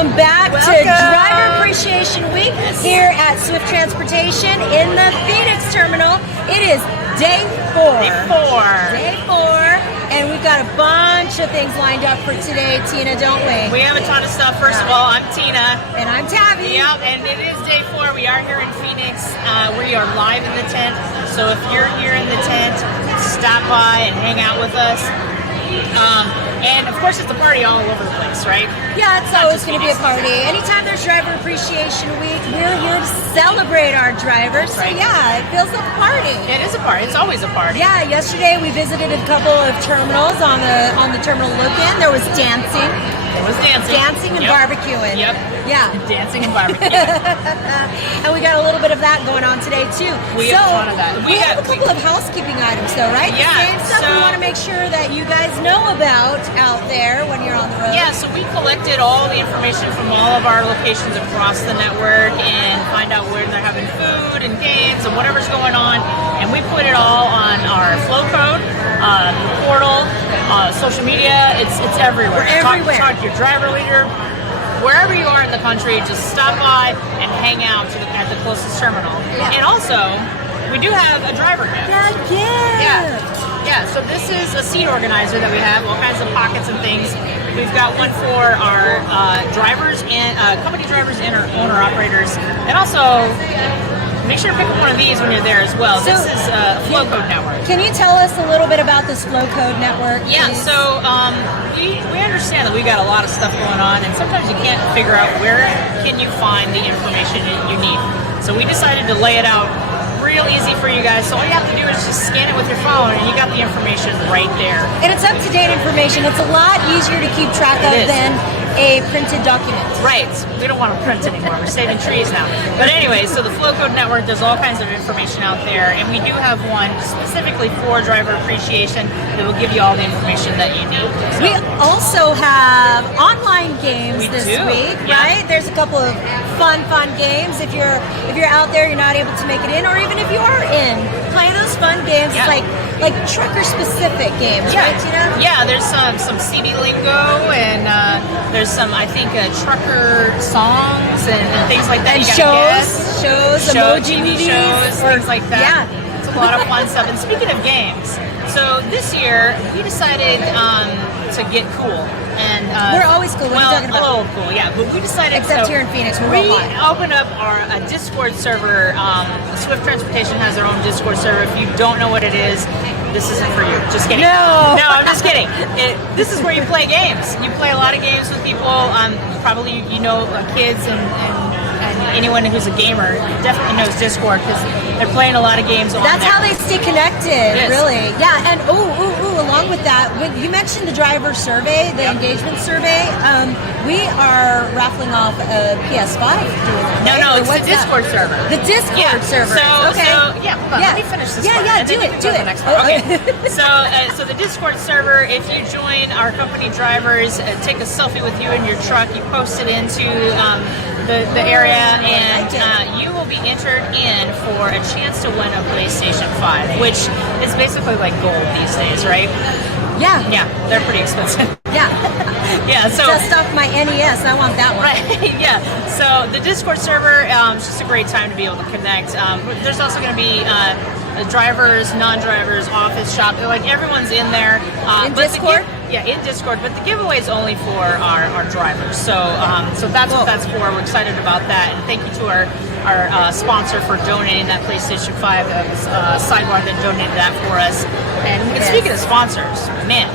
Welcome back to Driver Appreciation Week here at Swift Transportation in the Phoenix Terminal. It is day 4. Day 4. And we've got a bunch of things lined up for today, Tina, don't we? We have a ton of stuff. First of all, I'm Tina. And I'm Tabby. Yep, and it is day 4. We are here in Phoenix. We are live in the tent. So if you're here in the tent, stop by and hang out with us. And of course, it's a party all over the place, right? Yeah, it's always going to be a party. Anytime there's Driver Appreciation Week, we're here to celebrate our drivers. So yeah, it feels like a party. It is a party. It's always a party. Yeah, yesterday we visited a couple of terminals on the terminal look-in. There was dancing. It was dancing. Dancing and barbecuing. Yep. Yeah. Dancing and barbecuing. And we got a little bit of that going on today too. We have a ton of that. We have a couple of housekeeping items though, right? Yeah. Same stuff we want to make sure that you guys know about out there when you're on the road. Yeah, so we collected all the information from all of our locations across the network and find out where they're having food and games and whatever's going on. And we put it all on our flow code, the portal, social media. It's everywhere. We're everywhere. Talk to your driver leader. Wherever you are in the country, just stop by and hang out at the closest terminal. Yeah. And also, we do have a driver gift. Yeah, so this is a seat organizer that we have, all kinds of pockets and things. We've got one for our drivers and company drivers and our owner-operators. And also, make sure to pick up one of these when you're there as well. This is a Flow Code Network. Can you tell us a little bit about this Flow Code Network? Yeah, please? so we understand that we got a lot of stuff going on, and sometimes you can't figure out where can you find the information you need. So we decided to lay it out real easy for you guys. So all you have to do is just scan it with your phone and you got the information right there. And it's up-to-date information. It's a lot easier to keep track of than a printed document. Right. We don't want to print anymore. We're saving trees now. But anyway, so the Flow Code Network does all kinds of information out there, and we do have one specifically for driver appreciation that will give you all the information that you need. So. We also have online games this week, right? Yeah. There's a couple of fun games. If you're out there, you're not able to make it in, or even if you are in, play those fun games. Yeah. It's like trucker-specific games, right, Tina? Yeah, there's some CB lingo, and there's some, I think, trucker songs and things like that. And you shows, emoji TV movies, shows, things like that. Yeah. It's a lot of fun stuff. And speaking of games, so this year we decided to get cool. And we're always cool. What are you talking about? A little cool, yeah. But we decided. Except here in Phoenix, we're we real hot. opened up a Discord server. Swift Transportation has their own Discord server. If you don't know what it is, this isn't for you. Just kidding. No, I'm just kidding. This is where you play games. You play a lot of games with people. Probably you know kids and anyone who's a gamer definitely knows Discord because they're playing a lot of games on That's there. how they stay connected, Yes. really. Yeah, and along with that, when you mentioned the driver survey, the engagement survey, we are raffling off a PS5. No, it's the Discord server. The Discord server. Hold on, Yeah. let me finish this part. Yeah, and do then it, you do can go to it. the next part. Okay. So the Discord server, if you join our company drivers, take a selfie with you in your truck, you post it into the area, and you will be entered in for a chance to win a PlayStation 5, which is basically like gold these days, right? Yeah. Yeah, they're pretty expensive. Yeah. Yeah, so Dust off my NES. I want that one. right, yeah. So the Discord server, it's just a great time to be able to connect. There's also going to be drivers, non-drivers, office shop. Like everyone's in there. In Discord? In Discord. But the giveaway is only for our drivers. So that's what that's for. We're excited about that, and thank you to our sponsor for donating that PlayStation 5. That was Sidebar that donated that for us. And speaking of sponsors, man.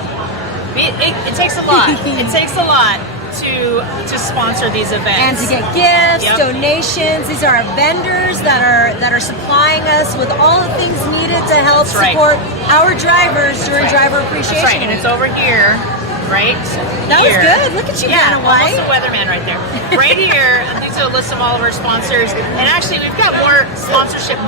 It takes a lot. It takes a lot to sponsor these events and to get gifts, donations. These are our vendors that are supplying us with all the things needed to help support our drivers during Driver Appreciation. That's right, and it's over here. Right that here. Was good. Look at you, Vanna White. Almost a weatherman right there. Right here, these are a list of all of our sponsors. And actually, we've got more sponsorship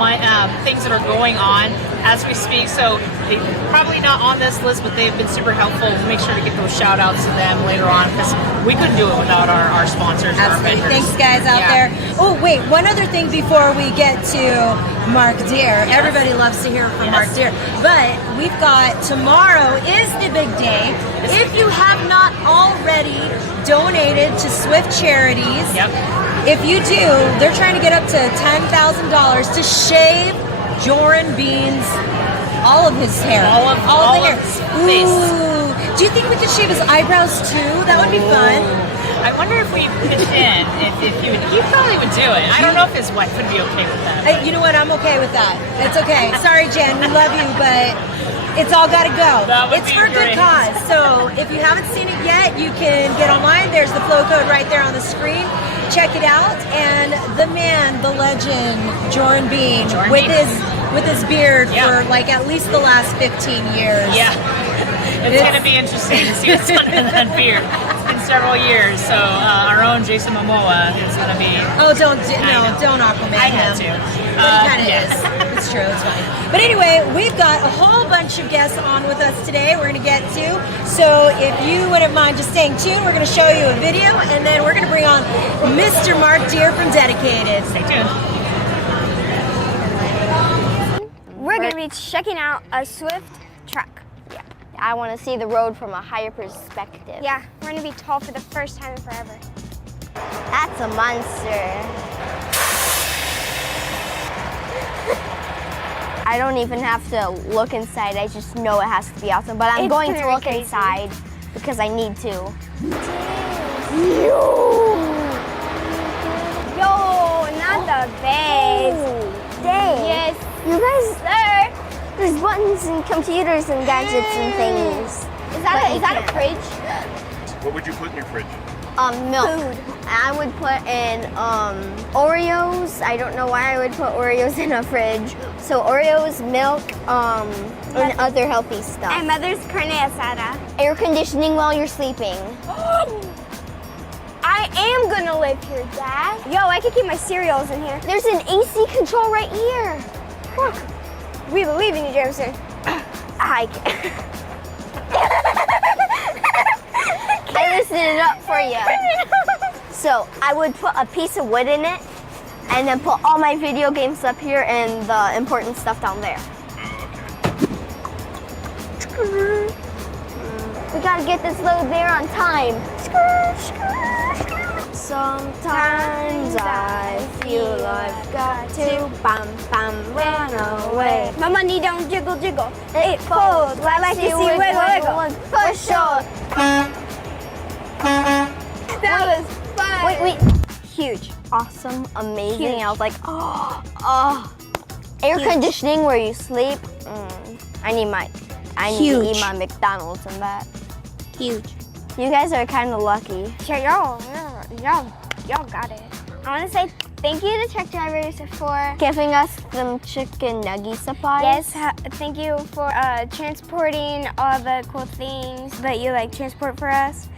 things that are going on as we speak. So they probably not on this list, but they've been super helpful. We'll make sure to get those shout outs to them later on because we couldn't do it without our sponsors. Absolutely. Our vendors. Thanks, guys, out there. Oh, wait, one other thing before we get to Mark Deere. Yes. Everybody loves to hear from Mark Deere. But we've got tomorrow is the big day. If you have not already donated to Swift Charities, if you do, they're trying to get up to $10,000 to shave Joran Bean's all of his hair. All of the hair. His face. Ooh. Do you think we could shave his eyebrows too? That would be fun. I wonder if we pitched in, if he probably would do it. I don't know if his wife would be okay with that. You know what? I'm okay with that. It's okay. Sorry, Jen. We love you, but it's all got to go. It's for a good cause. So if you haven't seen it yet, you can get online. There's the flow code right there on the screen. Check it out. And the man, the legend, Joran Bean, with his beard for like at least the last 15 years. Yeah. It's going to be interesting to see what's under that beard. It's been several years, so our own Jason Momoa is going to be. Oh, don't Aquaman. I had to. But it kind of is. It's true. It's fine. But anyway, we've got a whole bunch of guests on with us today. We're going to get to. So if you wouldn't mind just staying tuned, we're going to show you a video, and then we're going to bring on Mr. Mark Deere from Dedicated. Stay tuned. We're going to be checking out a Swift truck. I want to see the road from a higher perspective. Yeah, we're going to be tall for the first time in forever. That's a monster. I don't even have to look inside. I just know it has to be awesome. But I'm going to look inside because I need to. Yo, not the base. Dang. Yes. You guys, there's buttons and computers and gadgets and things. Is that a fridge? What would you put in your fridge? Milk. Food. I would put in Oreos. I don't know why I would put Oreos in a fridge. So Oreos, milk, and other healthy stuff. And Mother's carne asada. Air conditioning while you're sleeping. I am gonna live here, Dad. Yo, I could keep my cereals in here. There's an AC control right here. Look, we believe in you, Jameson. I lifted it up for you. So I would put a piece of wood in it and then put all my video games up here and the important stuff down there. We gotta get this load there on time. Sometimes I feel I've got to run away. Mama, knee don't jiggle, jiggle. It folds. I like to see wiggle, wiggle. For sure. That was fun. Wait. Huge. Awesome. Amazing. Huge. I was like, oh. Air conditioning where you sleep. I need to eat my McDonald's and that. Huge. You guys are kind of lucky. Sure, y'all got it. I want to say thank you to truck drivers for Giving us them chicken nugget supplies. Yes, thank you for transporting all the cool things that you transport for us.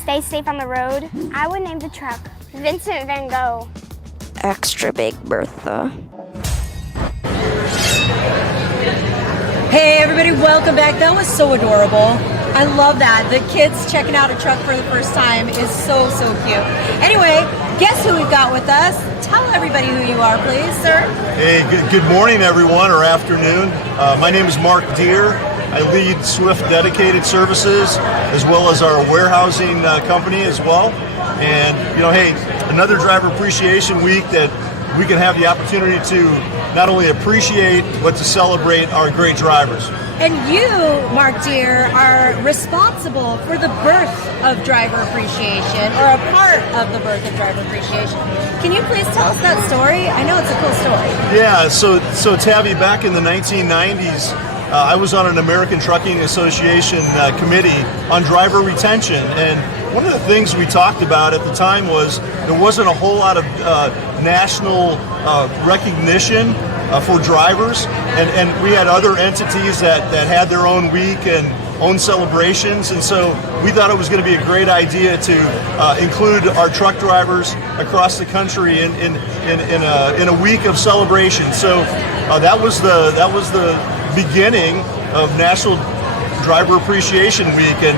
Stay safe on the road. I would name the truck Vincent Van Gogh. Extra Big Bertha. Hey everybody, welcome back. That was so adorable. I love that. The kids checking out a truck for the first time is so cute. Anyway, guess who we've got with us? Tell everybody who you are, please, sir. Hey, good morning, everyone, or afternoon. My name is Mark Deere. I lead Swift Dedicated Services as well as our warehousing company as well. And, hey, another driver appreciation week that we can have the opportunity to not only appreciate, but to celebrate our great drivers. And you, Mark Deere, are responsible for the birth of driver appreciation, or a part of the birth of driver appreciation. Can you please tell us that story? I know it's a cool story. Yeah, so Tavi, back in the 1990s, I was on an American Trucking Association committee on driver retention, and one of the things we talked about at the time was there wasn't a whole lot of national recognition for drivers, and we had other entities that had their own week, and own celebrations, and so we thought it was going to be a great idea to include our truck drivers across the country in a week of celebration. So that was the beginning of National Driver Appreciation Week, and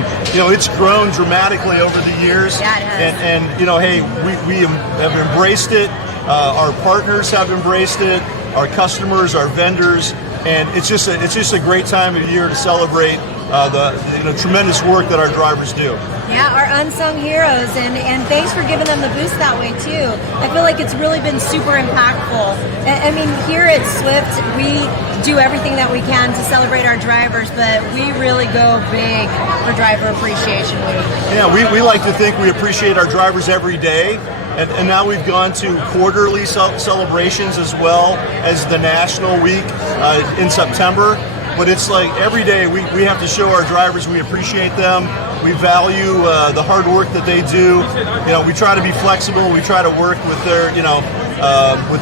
it's grown dramatically over the years. Yeah, it has. And hey, we have embraced it. Our partners have embraced it. Our customers, our vendors, and it's just a great time of year to celebrate the tremendous work that our drivers do. Yeah, our unsung heroes, and thanks for giving them the boost that way too. I feel like it's really been super impactful. I mean, here at Swift, we do everything that we can to celebrate our drivers, but we really go big for Driver Appreciation Week. Yeah, we like to think we appreciate our drivers every day. And now we've gone to quarterly celebrations as well as the National Week in September. But it's like every day we have to show our drivers we appreciate them. We value the hard work that they do. We try to be flexible. We try to work with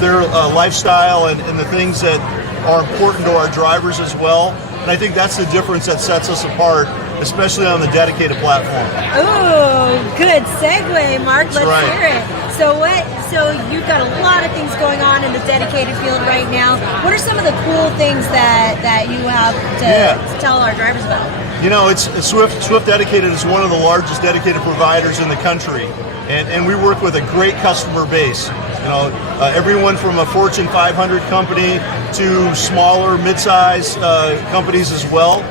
their lifestyle and the things that are important to our drivers as well. And I think that's the difference that sets us apart, especially on the dedicated platform. Ooh, good segue, Mark. Let's right. hear it. So you've got a lot of things going on in the dedicated field right now. What are some of the cool things that you have to tell our drivers about? It's Swift Dedicated is one of the largest dedicated providers in the country, and we work with a great customer base. Everyone from a Fortune 500 company to smaller, mid-size companies as well.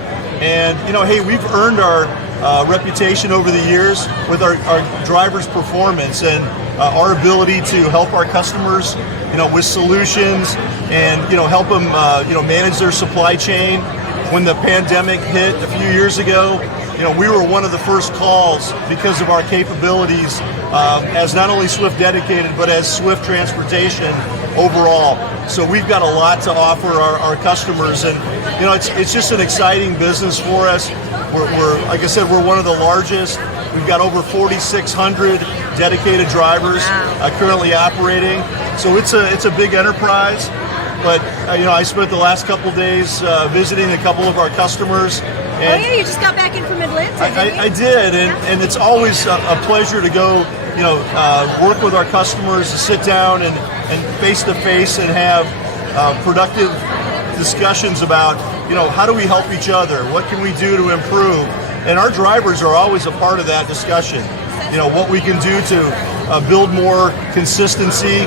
And hey, we've earned our reputation over the years with our drivers' performance and our ability to help our customers, with solutions and help them, manage their supply chain. When the pandemic hit a few years ago, we were one of the first calls because of our capabilities as not only Swift Dedicated but as Swift Transportation overall. So we've got a lot to offer our customers, and it's just an exciting business for us. We're like I said, we're one of the largest. We've got over 4,600 dedicated drivers currently operating. So it's a big enterprise. But I spent the last couple of days visiting a couple of our customers. And you just got back in from Atlanta, didn't you? I did, and it's always a pleasure to go, work with our customers, to sit down and face to face and have productive discussions about, how do we help each other? What can we do to improve? And our drivers are always a part of that discussion. What we can do to build more consistency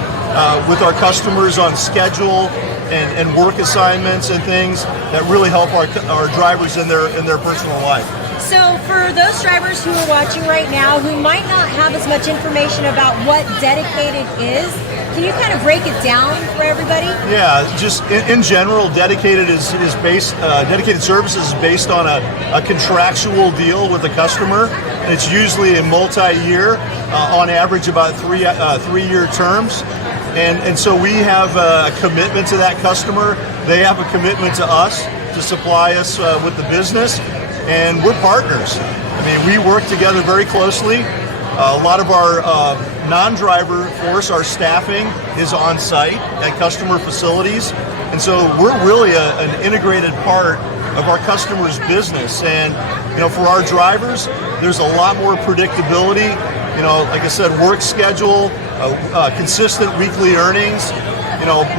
with our customers on schedule and work assignments and things that really help our drivers in their personal life. So for those drivers who are watching right now who might not have as much information about what dedicated is, can you kind of break it down for everybody? Yeah, just in general, dedicated is based. Dedicated services is based on a contractual deal with the customer, and it's usually a multi-year, on average about 3-year terms. And so we have a commitment to that customer. They have a commitment to us to supply us with the business, and we're partners. I mean, we work together very closely. A lot of our non-driver force, our staffing, is on site at customer facilities, and so we're really an integrated part of our customers' business. And for our drivers, there's a lot more predictability. Like I said, work schedule, consistent weekly earnings.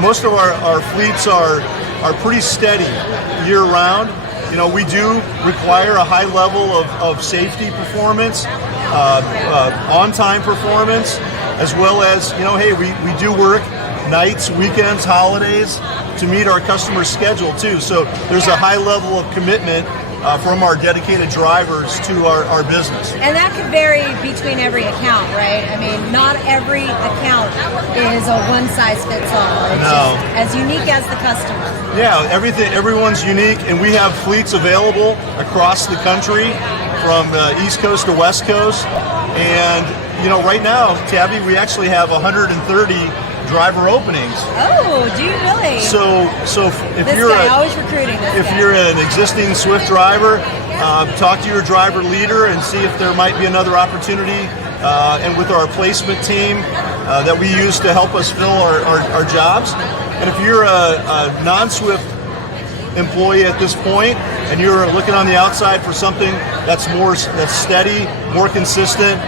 Most of our fleets are pretty steady year round. We do require a high level of safety performance, on-time performance, as well as, hey, we do work nights, weekends, holidays to meet our customer schedule too. So there's a high level of commitment from our dedicated drivers to our business. And that could vary between every account, right? I mean, not every account is a one-size-fits-all. It's just as unique as the customer. Yeah, everyone's unique, and we have fleets available across the country from East Coast to West Coast. And, right now, Tabby, we actually have 130 driver openings. Oh, do you really? So if you're an existing Swift driver, talk to your driver leader and see if there might be another opportunity. And with our placement team that we use to help us fill our jobs. And if you're a non-Swift employee at this point, and you're looking on the outside for something that's steady, more consistent,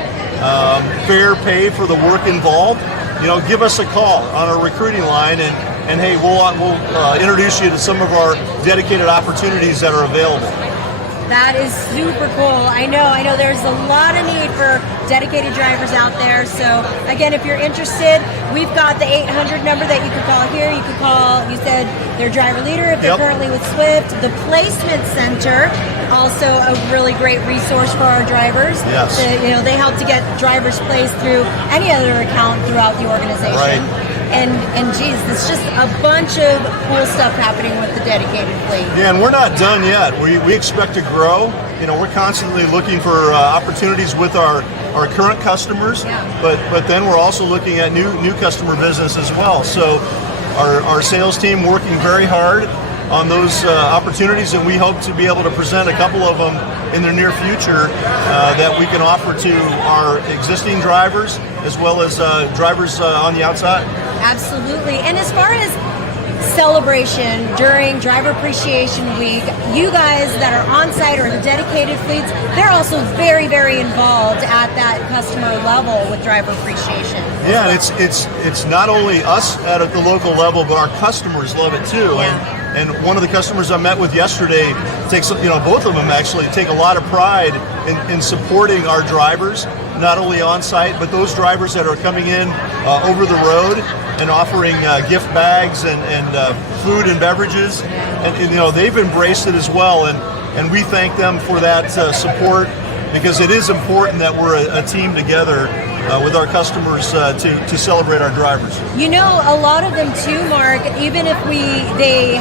fair pay for the work involved, give us a call on our recruiting line, and hey, we'll introduce you to some of our dedicated opportunities that are available. That is super cool. I know there's a lot of need for dedicated drivers out there. So again, if you're interested, we've got the 800 number that you can call here. You can call, you said their driver leader if they're currently with Swift. The Placement Center, also a really great resource for our drivers. Yes. They help to get drivers placed through any other account throughout the organization. Right. And geez, it's just a bunch of cool stuff happening with the dedicated fleet. Yeah, and we're not done yet. We expect to grow. We're constantly looking for opportunities with our current customers, but then we're also looking at new customer business as well. So our sales team working very hard on those opportunities, and we hope to be able to present a couple of them in the near future that we can offer to our existing drivers as well as drivers on the outside. Absolutely. And as far as celebration during Driver Appreciation Week, you guys that are on site or the dedicated fleets, they're also very, very involved at that customer level with driver appreciation. Yeah, it's not only us at the local level, but our customers love it too. Yeah. And one of the customers I met with yesterday both of them actually take a lot of pride in supporting our drivers, not only on site, but those drivers that are coming in over the road and offering gift bags and food and beverages. And they've embraced it as well. And we thank them for that support, because it is important that we're a team together with our customers to celebrate our drivers. A lot of them too, Mark, even if they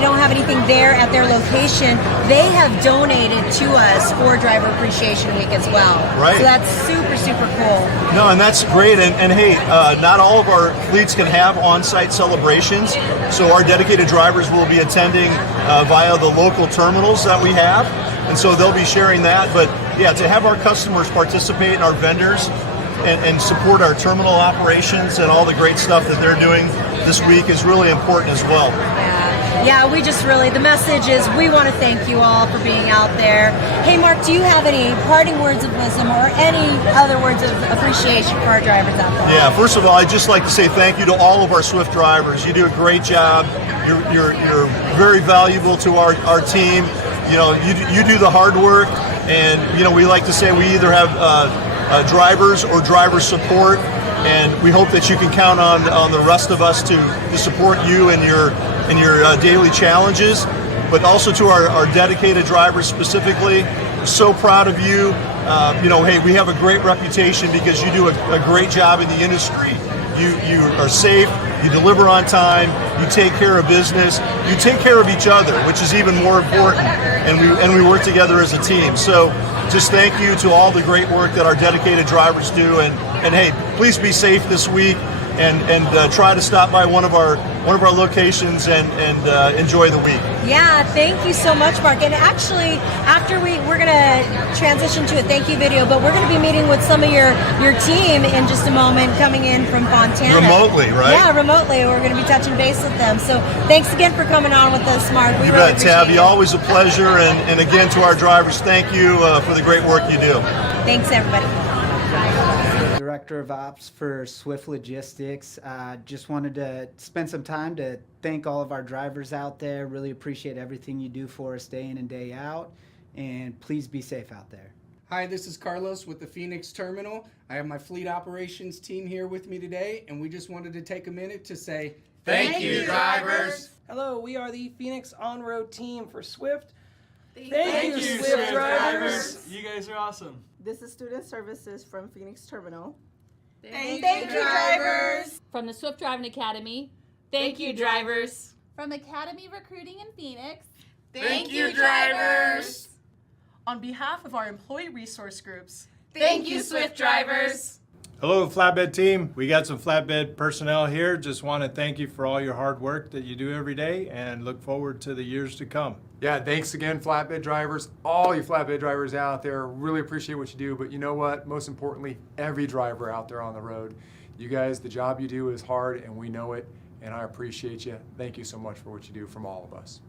don't have anything there at their location, they have donated to us for Driver Appreciation Week as well. Right. So that's super, super cool. No, and that's great. And hey, not all of our fleets can have on-site celebrations, so our dedicated drivers will be attending via the local terminals that we have, and so they'll be sharing that. But yeah, to have our customers participate and our vendors and support our terminal operations and all the great stuff that they're doing this week is really important as well. Yeah, we just really, the message is we want to thank you all for being out there. Hey, Mark, do you have any parting words of wisdom or any other words of appreciation for our drivers out there? Yeah, first of all, I'd just like to say thank you to all of our Swift drivers. You do a great job. You're very valuable to our team. You do the hard work, and we like to say we either have drivers or driver support, and we hope that you can count on the rest of us to support you in your daily challenges. But also to our dedicated drivers specifically, so proud of you. Hey, we have a great reputation because you do a great job in the industry. You are safe, you deliver on time, you take care of business, you take care of each other, which is even more important, and we work together as a team. So just thank you to all the great work that our dedicated drivers do, and hey, please be safe this week, and try to stop by one of our locations and enjoy the week. Yeah, thank you so much, Mark. And actually, after we're going to transition to a thank you video, but we're going to be meeting with some of your team in just a moment, coming in from Fontana. Remotely, right? Yeah, remotely. We're going to be touching base with them. So thanks again for coming on with us, Mark. We really appreciate Tabby, it. always a pleasure. And again, to our drivers, thank you for the great work you do. Thanks, everybody. Director of Ops for Swift Logistics. Just wanted to spend some time to thank all of our drivers out there. Really appreciate everything you do for us day in and day out. And please be safe out there. Hi, this is Carlos with the Phoenix Terminal. I have my fleet operations team here with me today, and we just wanted to take a minute to say thank you, drivers. Hello, we are the Phoenix On-Road team for Swift. Thank you, Swift drivers. You guys are awesome. This is Student Services from Phoenix Terminal. Thank you, drivers. From the Swift Driving Academy, thank you, drivers. From Academy Recruiting in Phoenix, thank you, drivers. On behalf of our employee resource groups, thank you, Swift drivers. Hello, Flatbed team. We got some Flatbed personnel here. Just want to thank you for all your hard work that you do every day and look forward to the years to come. Yeah, thanks again, Flatbed drivers. All you Flatbed drivers out there, really appreciate what you do. But you know what? Most importantly, every driver out there on the road. You guys, the job you do is hard, and we know it, and I appreciate you. Thank you so much for what you do from all of us.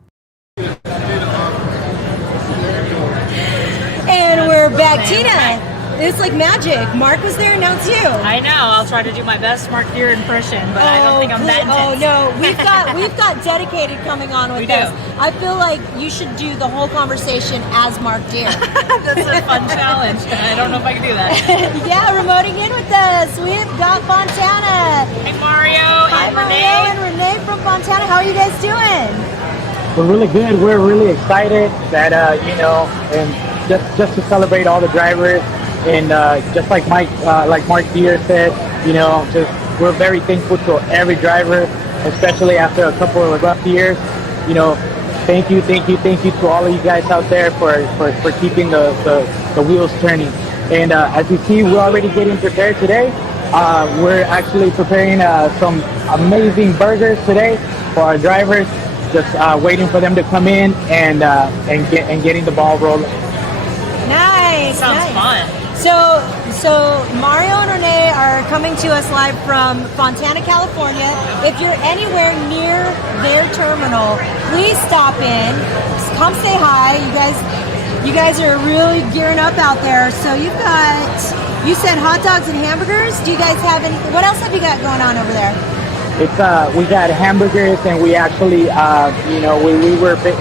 And we're back. Tina, it's like magic. Mark was there, now it's you. I know. I'll try to do my best Mark Deere impression, but I don't think I'm that intense. Oh no, we've got Dedicated coming on with us. I feel like you should do the whole conversation as Mark Deere. That's a fun challenge. I don't know if I can do that. Yeah, remoting in with us. We've got Fontana. Hey Mario and Renee. Mario and Renee from Fontana. How are you guys doing? We're really good. We're really excited that and just to celebrate all the drivers, and just like Mark Deere said, we're very thankful to every driver, especially after a couple of rough years. Thank you to all of you guys out there for keeping the wheels turning. And as you see, we're already getting prepared today. We're actually preparing some amazing burgers today for our drivers. Just waiting for them to come in and getting the ball rolling. Nice. Sounds fun. So Mario and Renee are coming to us live from Fontana, California. If you're anywhere near their terminal, please stop in. Come say hi. You guys are really gearing up out there. So you said hot dogs and hamburgers. Do you guys have any? What else have you got going on over there? We got hamburgers, and we actually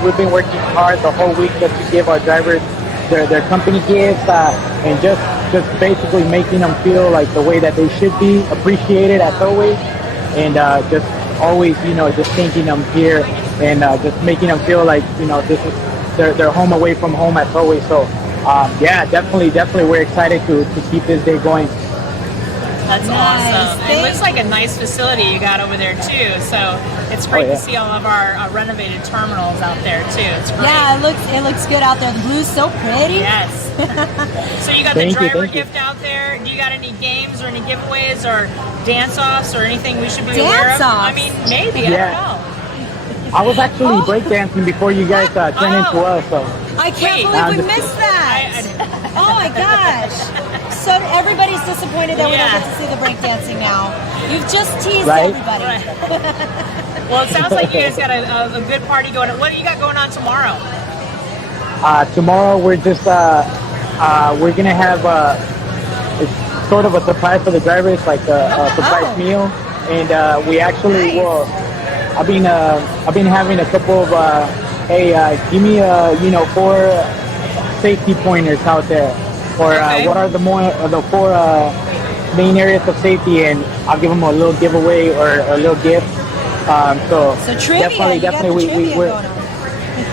we've been working hard the whole week just to give our drivers their company gifts, and just basically making them feel like the way that they should be appreciated as always, and just always just thanking them here, and just making them feel like this is their home away from home as always. So definitely we're excited to keep this day going. That's awesome. It looks like a nice facility you got over there too. So it's great to see all of our renovated terminals out there too. It's great. Yeah, it looks good out there. The blue's so pretty. Yes. So you got the driver gift out there. Do you got any games or any giveaways or dance-offs or anything we should be aware of? I mean, maybe. I don't know. I was actually breakdancing before you guys turned into us. So. I can't believe we missed that. Oh my gosh. So everybody's disappointed that we don't get to see the breakdancing now. You've just teased everybody. Right. Well, it sounds like you guys got a good party going on. What do you got going on tomorrow? Tomorrow we're just we're gonna have it's sort of a surprise for the drivers, like a surprise meal, and we actually will. I've been having a couple of give me 4 safety pointers out there, or what are the 4 main areas of safety, and I'll give them a little giveaway or a little gift. So trivia, definitely we're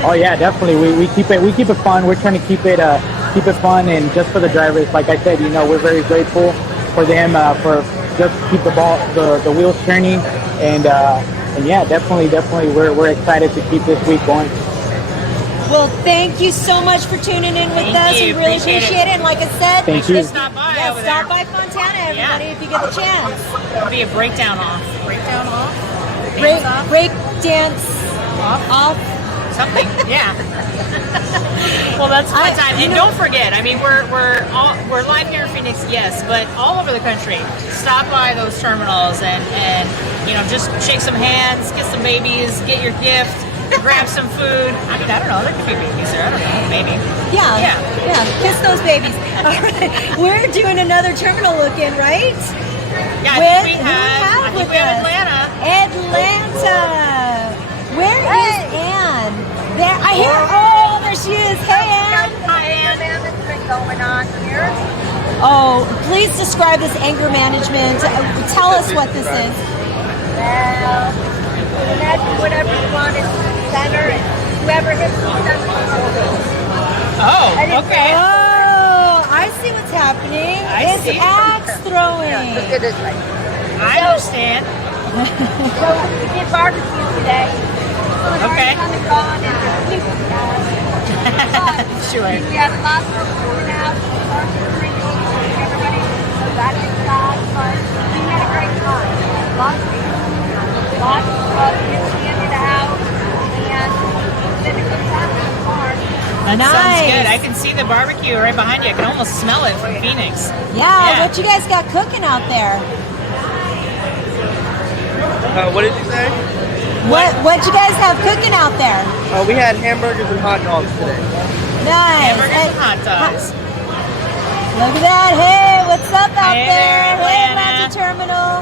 oh yeah, definitely we keep it fun. We're trying to keep it fun, and just for the drivers, like I said, we're very grateful for them for just keep the wheels turning, and yeah, definitely we're excited to keep this week going. Well, thank you so much for tuning in with us. We really appreciate it. And like I said, thank you. Stop by stop by Fontana, everybody, if you get the chance. It'll be a breakdown off. Break dance off. Something, yeah. Well, that's fun time. And don't forget, I mean, we're live here in Phoenix, yes, but all over the country. Stop by those terminals and just shake some hands, get some babies, get your gift, grab some food. I mean, I don't know, there could be babies there. I don't know, maybe. Yeah. Kiss those babies. All right, we're doing another terminal look-in, right? Yeah, I think we have Atlanta. Where is Ann? There, I hear. Oh, there she is. Hey, Ann. Hi, Ann. Going on here. Oh, please describe this anger management. Tell us what this is. Well, imagine whatever you want in the center, and whoever hits the center. Oh, okay. Oh, I see what's happening. It's axe throwing. Yeah, look at this way. I understand. So we did barbecue today. Okay. Sure. We had lots of food out, everybody got inside, but we had a great time. Lots of kids in the house, and it's been a good time so far. That sounds good. I can see the barbecue right behind you. I can almost smell it from Phoenix. Yeah, what you guys got cooking out there? What did you say? What you guys have cooking out there? We had hamburgers and hot dogs today. Nice. Hamburgers and hot dogs. Look at that. Hey, what's up out Hey there? there, Hey, Atlanta. Atlanta Terminal.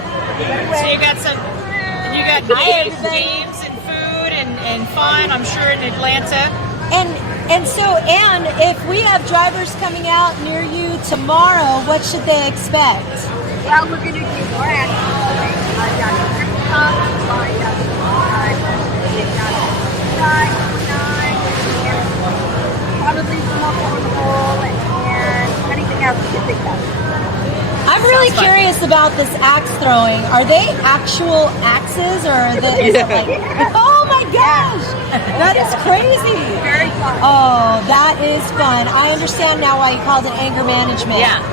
So you got games and food and fun, I'm sure, in Atlanta. And so, Ann, if we have drivers coming out near you tomorrow, what should they expect? Well, we're going to do more actions. I've got a kickoff, I've got probably some more cornhole and anything else you can think of. I'm really curious about this axe throwing. Are they actual axes or are they? Is it like, oh my gosh, that is crazy. Very fun. Oh, that is fun. I understand now why you called it anger management. Yeah.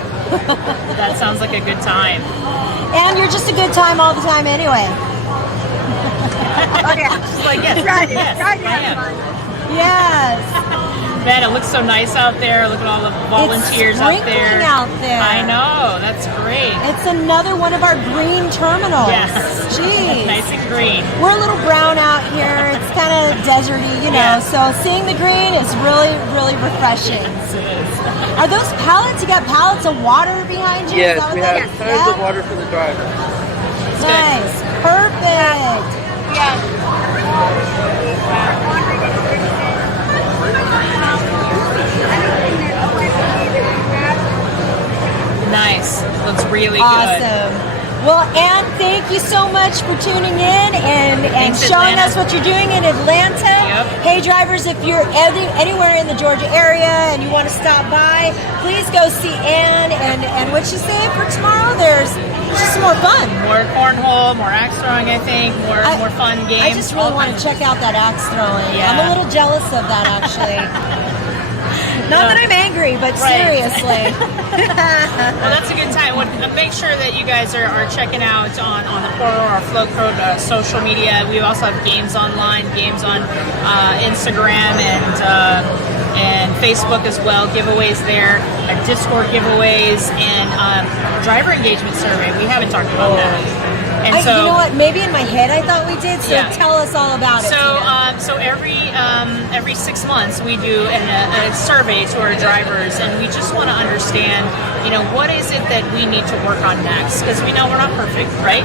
That sounds like a good time. And you're just a good time all the time anyway. Okay. Just like, yes, Try to yes, have I am. fun. Yes. Man, it looks so nice out there. Look at all the volunteers It's out sprinkling there. out there. I know, that's great. It's another one of our green terminals. Yes. Jeez. Nice and green. We're a little brown out here. It's kind of deserty, you know. Yes. So seeing the green is really, really refreshing. Yes, it is. Are those pallets? You got pallets of water behind you? Is Yes, that what we that have is? tons of water for the driver. Nice. Perfect. Nice. Looks really Awesome. good. Well, Ann, thank you so much for tuning in and Thanks, showing Atlanta. us what you're doing in Atlanta. Yep. Hey, drivers, if you're anywhere in the Georgia area and you want to stop by, please go see Ann. And what'd she say for tomorrow? There's just some more fun. More cornhole, more axe throwing, I think, more fun games. I just really want to check out that axe throwing. Yeah. I'm a little jealous of that, actually. Not that I'm angry, but Right. seriously. Well, that's a good time. Make sure that you guys are checking out on the Payroll or Flow Code social media. We also have games online, games on Instagram and Facebook as well. Giveaways there, Discord giveaways, and driver engagement survey. We haven't talked about that. And you know what? Maybe in my head I thought we did. So Yeah. tell us all about it. So every 6 months we do a survey to our drivers, and we just want to understand, what is it that we need to work on next? Because we know we're not perfect, right?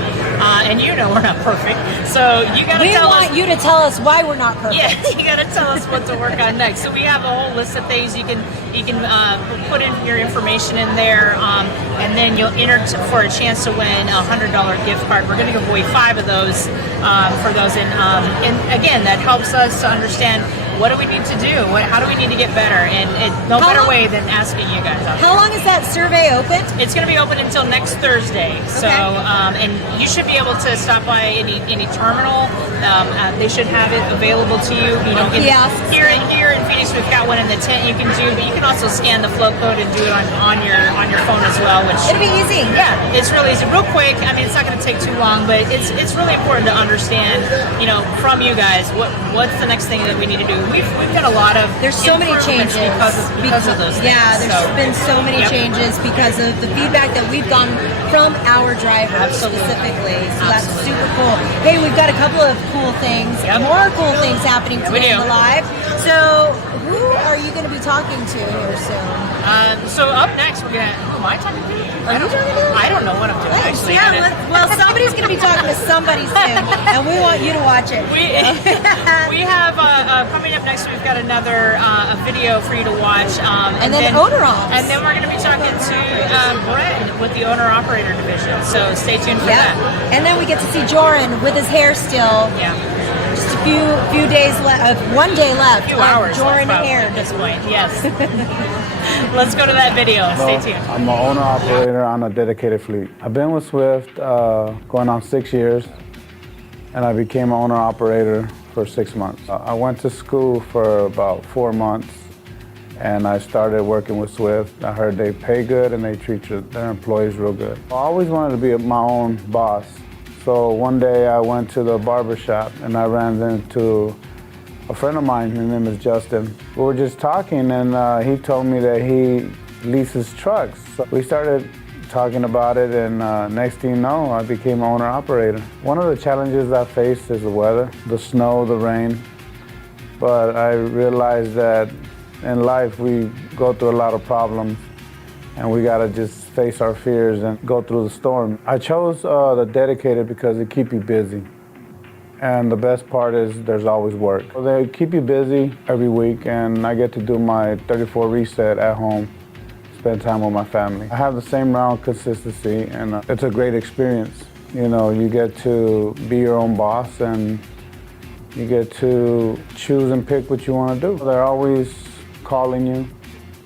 And you know we're not perfect. So you got to tell us. We want you to tell us why we're not perfect. Yeah, you got to tell us what to work on next. So we have a whole list of things you can put in your information in there, and then you'll enter for a chance to win a $100 gift card. We're going to give away 5 of those for those, and again, that helps us to understand what do we need to do, how do we need to get better, and no better way than asking you guys out there. How long is that survey open? It's going to be open until next Thursday. So, and you should be able to stop by any terminal. They should have it available to you. Here in Phoenix, we've got one in the tent you can do, but you can also scan the flow code and do it on your phone as well. Which it'll be easy. Yeah, it's really easy, real quick. I mean, it's not going to take too long, but it's really important to understand, from you guys, what's the next thing that we need to do. We've got a lot of There's so many changes because of those things. Yeah, there's been so many changes because of the feedback that we've gotten from our drivers specifically. So that's super cool. Hey, we've got a couple of cool things, more cool things happening today in the live. So who are you going to be talking to here soon? So up next, we're gonna. Am I talking to you? I don't know what I'm doing. Actually, well, somebody's going to be talking to somebody soon, and we want you to watch it. We have coming up next. We've got another a video for you to watch, and then owner ops. And then we're going to be talking to Brett with the owner operator division. So stay tuned for that. And then we get to see Joran with his hair still. Yeah. Just a few days left, 1 day left. A few hours. Joran hair at this point. Yes. Let's go to that video. Stay tuned. I'm an owner operator on a dedicated fleet. I've been with Swift going on 6 years, and I became an owner operator for 6 months. I went to school for about 4 months, and I started working with Swift. I heard they pay good and they treat their employees real good. I always wanted to be my own boss. So one day I went to the barber shop and I ran into a friend of mine. His name is Justin. We were just talking, and he told me that he leases trucks. So we started talking about it, and next thing you know, I became owner operator. One of the challenges I faced is the weather, the snow, the rain. But I realized that In life, we go through a lot of problems, and we gotta just face our fears and go through the storm. I chose the dedicated because it keep you busy. And the best part is there's always work. They keep you busy every week, and I get to do my 34 reset at home, spend time with my family. I have the same round consistency, and it's a great experience. You know, you get to be your own boss, and you get to choose and pick what you want to do. They're always calling you,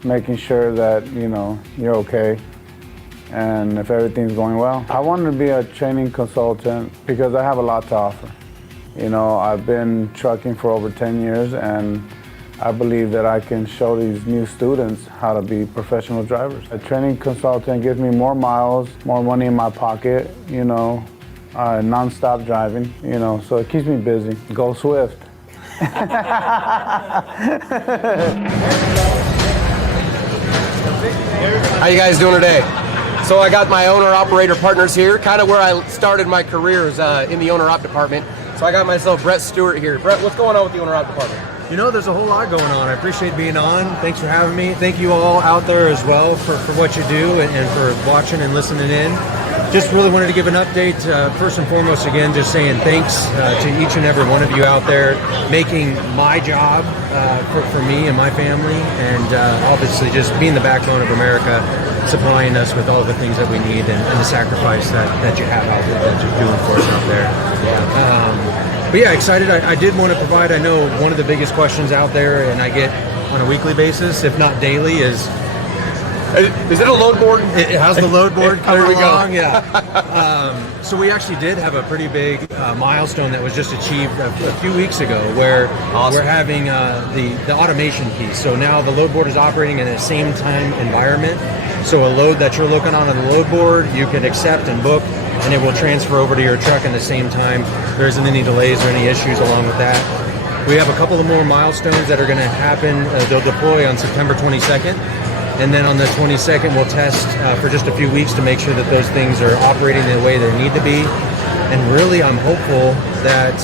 making sure that, you know, you're okay, and if everything's going well. I wanted to be a training consultant because I have a lot to offer. You know, I've been trucking for over 10 years, and I believe that I can show these new students how to be professional drivers. A training consultant gives me more miles, more money in my pocket, you know, non-stop driving, you know, so it keeps me busy. Go Swift. How you guys doing today? So I got my owner-operator partners here, kind of where I started my career is in the owner-op department. So I got myself Brett Stewart here. Brett, what's going on with the owner-op department? You know, there's a whole lot going on. I appreciate being on. Thanks for having me. Thank you all out there as well for what you do and for watching and listening in. Just really wanted to give an update. First and foremost, again, just saying thanks to each and every one of you out there making my job for me and my family, and obviously just being the backbone of America, supplying us with all the things that we need and the sacrifice that you have out there, that you're doing for us out there. But yeah, excited. I did want to provide, I know one of the biggest questions out there, and I get on a weekly basis, if not daily, is it a load board? It has the load board coming There we along, go. yeah. So we actually did have a pretty big milestone that was just achieved a few weeks ago, where we're having the automation piece. So now the load board is operating in a same time environment. So a load that you're looking on the load board, you can accept and book, and it will transfer over to your truck in the same time. There isn't any delays or any issues along with that. We have a couple of more milestones that are going to happen. They'll deploy on September 22nd. And then on the 22nd, we'll test for just a few weeks to make sure that those things are operating the way they need to be. And really, I'm hopeful that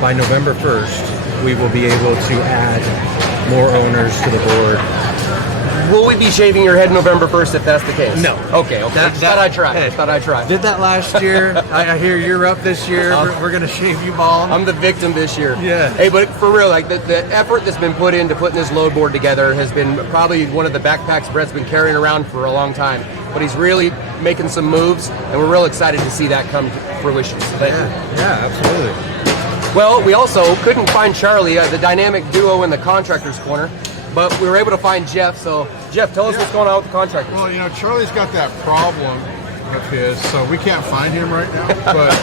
by November 1st, we will be able to add more owners to the board. Will we be shaving your head November 1st if that's the case? No. Okay. Thought I'd try. Did that last year. I hear you're up this year. We're going to shave you bald. I'm the victim this year. Yeah. Hey, but for real, like the effort that's been put into putting this load board together has been probably one of the backpacks Brett's been carrying around for a long time. But he's really making some moves, and we're real excited to see that come to fruition. So yeah, absolutely. Well, we also couldn't find Charlie, the dynamic duo in the contractor's corner, but we were able to find Jeff. So, Jeff, tell us what's going on with the contractors. Well, you know, Charlie's got that problem of his, so we can't find him right now. But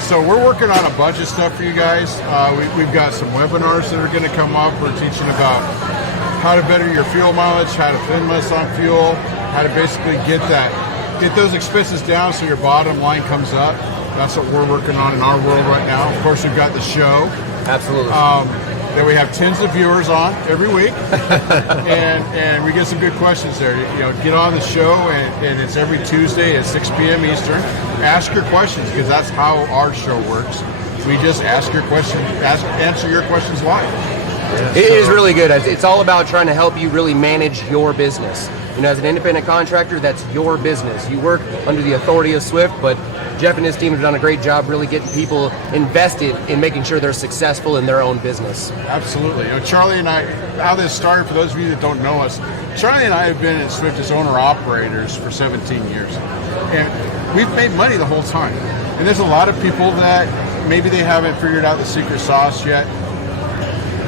so we're working on a bunch of stuff for you guys. We've got some webinars that are going to come up. We're teaching about how to better your fuel mileage, how to thin less on fuel, how to basically get those expenses down so your bottom line comes up. That's what we're working on in our world right now. Of course, we've got the show. Absolutely. That we have tens of viewers on every week, and we get some good questions there. You know, get on the show, and it's every Tuesday at 6 p.m. Eastern. Ask your questions, because that's how our show works. We just ask your questions, answer your questions live. It is really good. It's all about trying to help you really manage your business. You know, as an independent contractor, that's your business. You work under the authority of Swift, but Jeff and his team have done a great job really getting people invested in making sure they're successful in their own business. Absolutely. You know, Charlie and I, how this started, for those of you that don't know us, Charlie and I have been at Swift as owner-operators for 17 years. And we've made money the whole time. And there's a lot of people that maybe they haven't figured out the secret sauce yet.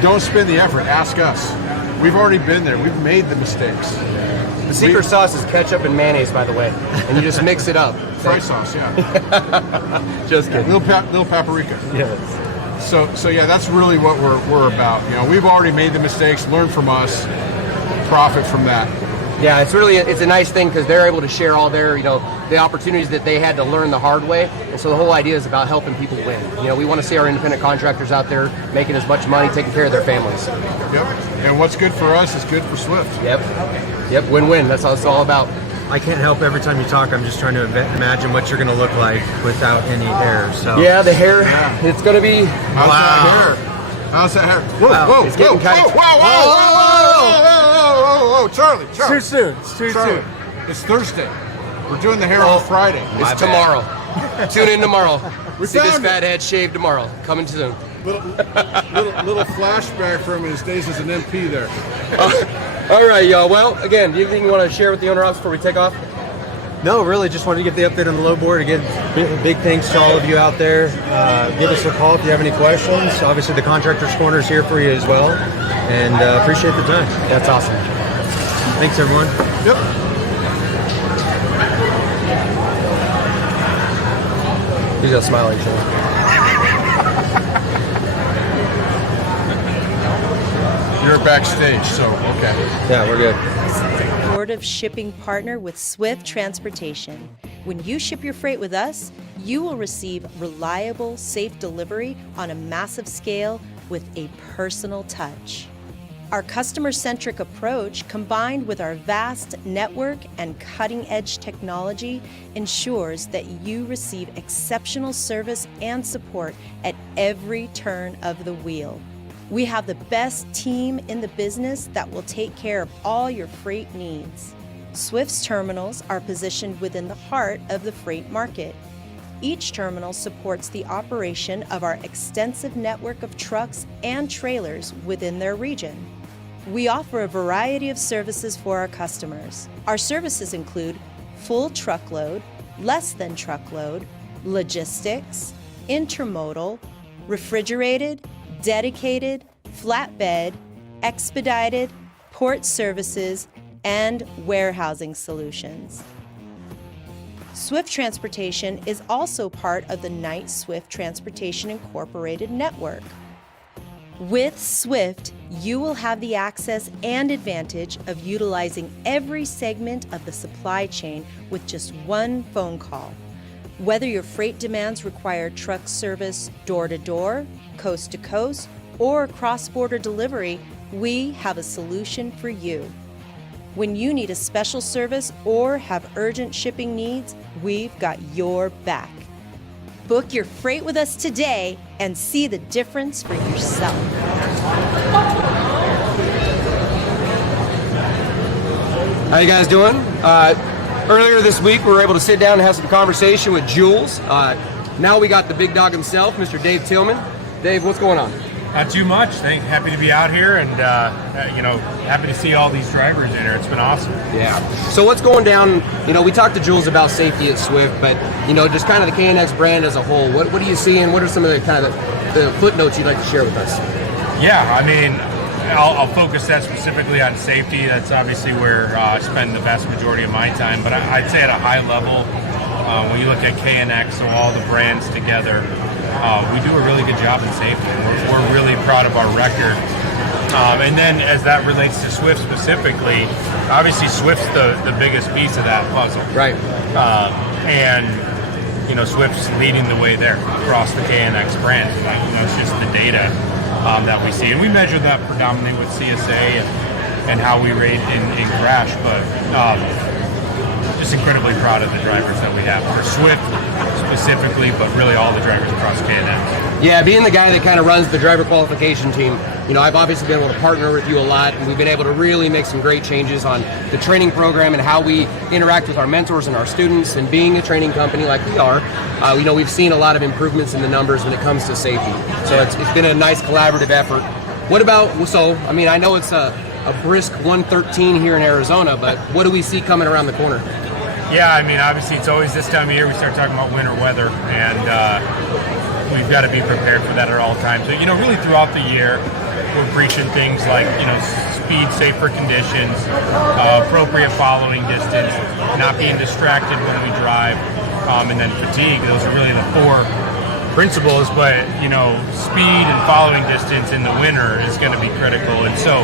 Don't spend the effort. Ask us. We've already been there. We've made the mistakes. The secret sauce is ketchup and mayonnaise, by the way, and you just mix it up. Fry sauce, yeah. Just kidding. Little paprika. Yes. So yeah, that's really what we're about. You know, we've already made the mistakes, learn from us, profit from that. Yeah, it's a nice thing because they're able to share all their, you know, the opportunities that they had to learn the hard way. And so the whole idea is about helping people win. You know, we want to see our independent contractors out there making as much money, taking care of their families. Yep. And what's good for us is good for Swift. Yep. Win-win. That's how it's all about. I can't help every time you talk. I'm just trying to imagine what you're going to look like without any hair. So yeah, the hair. Yeah. It's going to be. How's that hair? How's that hair? Whoa, wow. whoa, it's getting whoa, kind whoa, of. Whoa! Whoa, Charlie. Too soon. It's too soon. It's Thursday. We're doing the hair on Friday. It's tomorrow. Tune in tomorrow. See this found it. fat head shaved tomorrow. Coming soon. Little flashback from his days as an MP there. All right, y'all. Well, again, do you have anything you want to share with the owner ops before we take off? No, really, just wanted to get the update on the load board. Again, big thanks to all of you out there. Give us a call if you have any questions. Obviously, the Contractor's Corner is here for you as well. And appreciate the time. That's awesome. Thanks, everyone. Yep. He's got a smile at each other. You're backstage, so okay. Yeah, we're good. Supportive shipping partner with Swift Transportation. When you ship your freight with us, you will receive reliable, safe delivery on a massive scale with a personal touch. Our customer-centric approach, combined with our vast network and cutting-edge technology, ensures that you receive exceptional service and support at every turn of the wheel. We have the best team in the business that will take care of all your freight needs. Swift's terminals are positioned within the heart of the freight market. Each terminal supports the operation of our extensive network of trucks and trailers within their region. We offer a variety of services for our customers. Our services include full truckload, less than truckload, logistics, intermodal, refrigerated, dedicated, flatbed, expedited, port services, and warehousing solutions. Swift Transportation is also part of the Knight Swift Transportation Incorporated network. With Swift, you will have the access and advantage of utilizing every segment of the supply chain with just one phone call. Whether your freight demands require truck service door-to-door, coast-to-coast, or cross-border delivery, we have a solution for you. When you need a special service or have urgent shipping needs, we've got your back. Book your freight with us today and see the difference for yourself. How you guys doing? Earlier this week, we were able to sit down and have some conversation with Jules. Now we got the big dog himself, Mr. Dave Tillman. Dave, what's going on? Not too much. Happy to be out here and, happy to see all these drivers in here. It's been awesome. Yeah. So what's going down, we talked to Jules about safety at Swift, but, just kind of the KNX brand as a whole. What do you see and what are some of the kind of the footnotes you'd like to share with us? Yeah, I'll focus that specifically on safety. That's obviously where I spend the vast majority of my time. But I'd say at a high level, when you look at KNX, so all the brands together, we do a really good job in safety. We're really proud of our record. And then as that relates to Swift specifically, obviously Swift's the biggest piece of that puzzle. Right. Swift's leading the way there across the KNX brand. It's just the data that we see. And we measure that predominantly with CSA and how we rate in crash. But just incredibly proud of the drivers that we have for Swift specifically, but really all the drivers across KNX. Yeah, being the guy that kind of runs the driver qualification team, I've obviously been able to partner with you a lot, and we've been able to really make some great changes on the training program and how we interact with our mentors and our students. And being a training company like we are, we've seen a lot of improvements in the numbers when it comes to safety. So it's been a nice collaborative effort. What about, I know it's a brisk 113 here in Arizona, but what do we see coming around the corner? Yeah, obviously it's always this time of year we start talking about winter weather, and we've got to be prepared for that at all times. So, really throughout the year, we're preaching things like, speed, safer conditions, appropriate following distance, not being distracted when we drive, and then fatigue. Those are really the four principles, but, speed and following distance in the winter is going to be critical. And so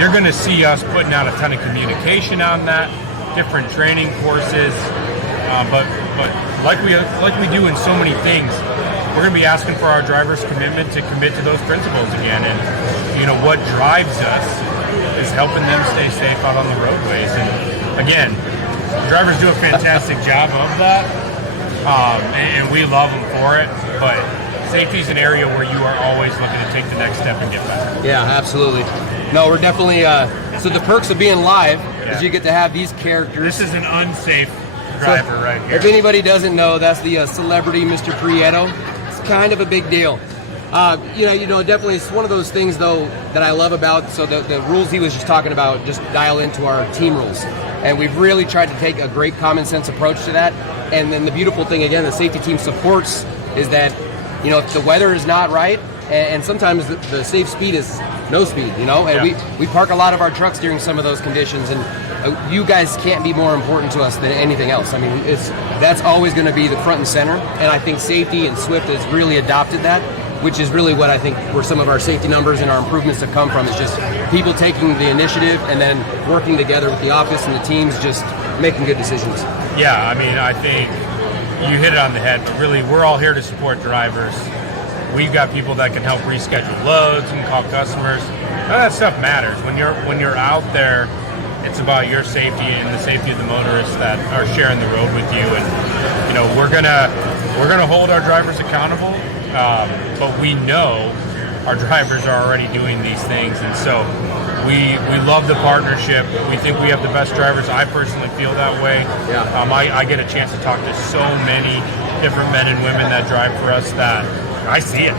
you're going to see us putting out a ton of communication on that, different training courses, but like we do in so many things, we're going to be asking for our drivers' commitment to commit to those principles again. And what drives us is helping them stay safe out on the roadways. And again, drivers do a fantastic job of that, and we love them for it. But safety is an area where you are always looking to take the next step and get better. Yeah, absolutely. No, we're definitely So the perks of being live is you get to have these characters. This is an unsafe driver right here. If anybody doesn't know, that's the celebrity Mr. Prieto. It's kind of a big deal. Definitely it's one of those things though that I love about. So the rules he was just talking about just dial into our team rules, and we've really tried to take a great common sense approach to that. And then the beautiful thing again, the safety team supports is that if the weather is not right, and sometimes the safe speed is no speed, and we park a lot of our trucks during some of those conditions, and you guys can't be more important to us than anything else. I mean, that's always going to be the front and center, and I think safety and Swift has really adopted that, which is really what I think where some of our safety numbers and our improvements have come from, is just people taking the initiative and then working together with the office and the teams, just making good decisions. Yeah, I mean, I think you hit it on the head. Really, we're all here to support drivers. We've got people that can help reschedule loads and call customers. None of that stuff matters. When you're out there, it's about your safety and the safety of the motorists that are sharing the road with you. And we're gonna hold our drivers accountable, but we know our drivers are already doing these things, and so we love the partnership. We think we have the best drivers. I personally feel that way. Yeah. I get a chance to talk to so many different men and women that drive for us that I see it.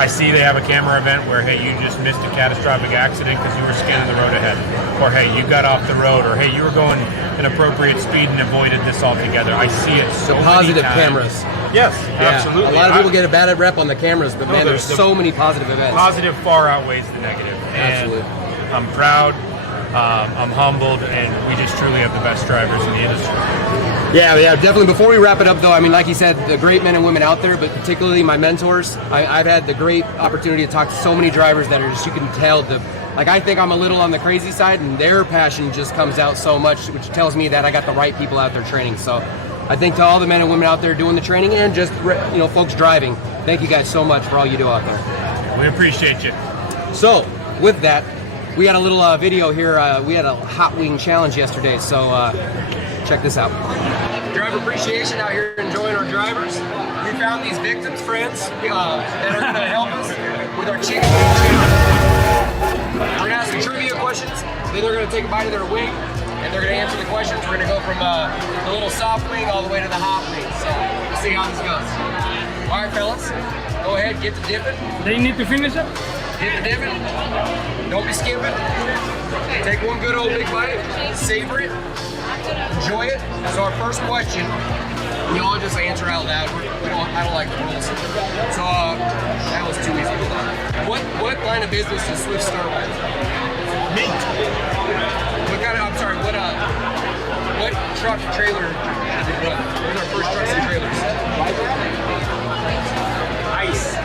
I see they have a camera event where, hey, you just missed a catastrophic accident because you were scanning the road ahead. Or, hey, you got off the road. Or, hey, you were going an appropriate speed and avoided this altogether. I see it so many positive times. cameras. Yes, Yeah. absolutely. A lot of people get a bad rep on the cameras, but man, there's so many positive events. Positive far outweighs the negative. Absolutely. And I'm proud. I'm humbled, and we just truly have the best drivers in the industry. Yeah, definitely. Before we wrap it up, though, I mean, like you said, the great men and women out there, but particularly my mentors. I've had the great opportunity to talk to so many drivers that are just, you can tell, I think I'm a little on the crazy side, and their passion just comes out so much, which tells me that I got the right people out there training. So I think to all the men and women out there doing the training and just, folks driving, thank you guys so much for all you do out there. We appreciate you. So, with that, we got a little video here. We had a hot wing challenge yesterday, so check this out. Driver appreciation out here, enjoying our drivers. We found these victims, friends, that are going to help us with our chicken wing challenge. We're going to ask some trivia questions, then they're going to take a bite of their wing, and they're going to answer the questions. We're going to go from the little soft wing all the way to the hot wing, so we'll see how this goes. All right, fellas, go ahead, get to dipping. They need to finish it? Get the dipping. Don't be skipping. Take one good old big bite. Savor it. Enjoy it. So our first question, we all just answer out loud. I don't like the rules. So that was too easy. What line of business does Swift start with? Meat. What truck trailer did it run? What was our first trucks and trailers? Ice.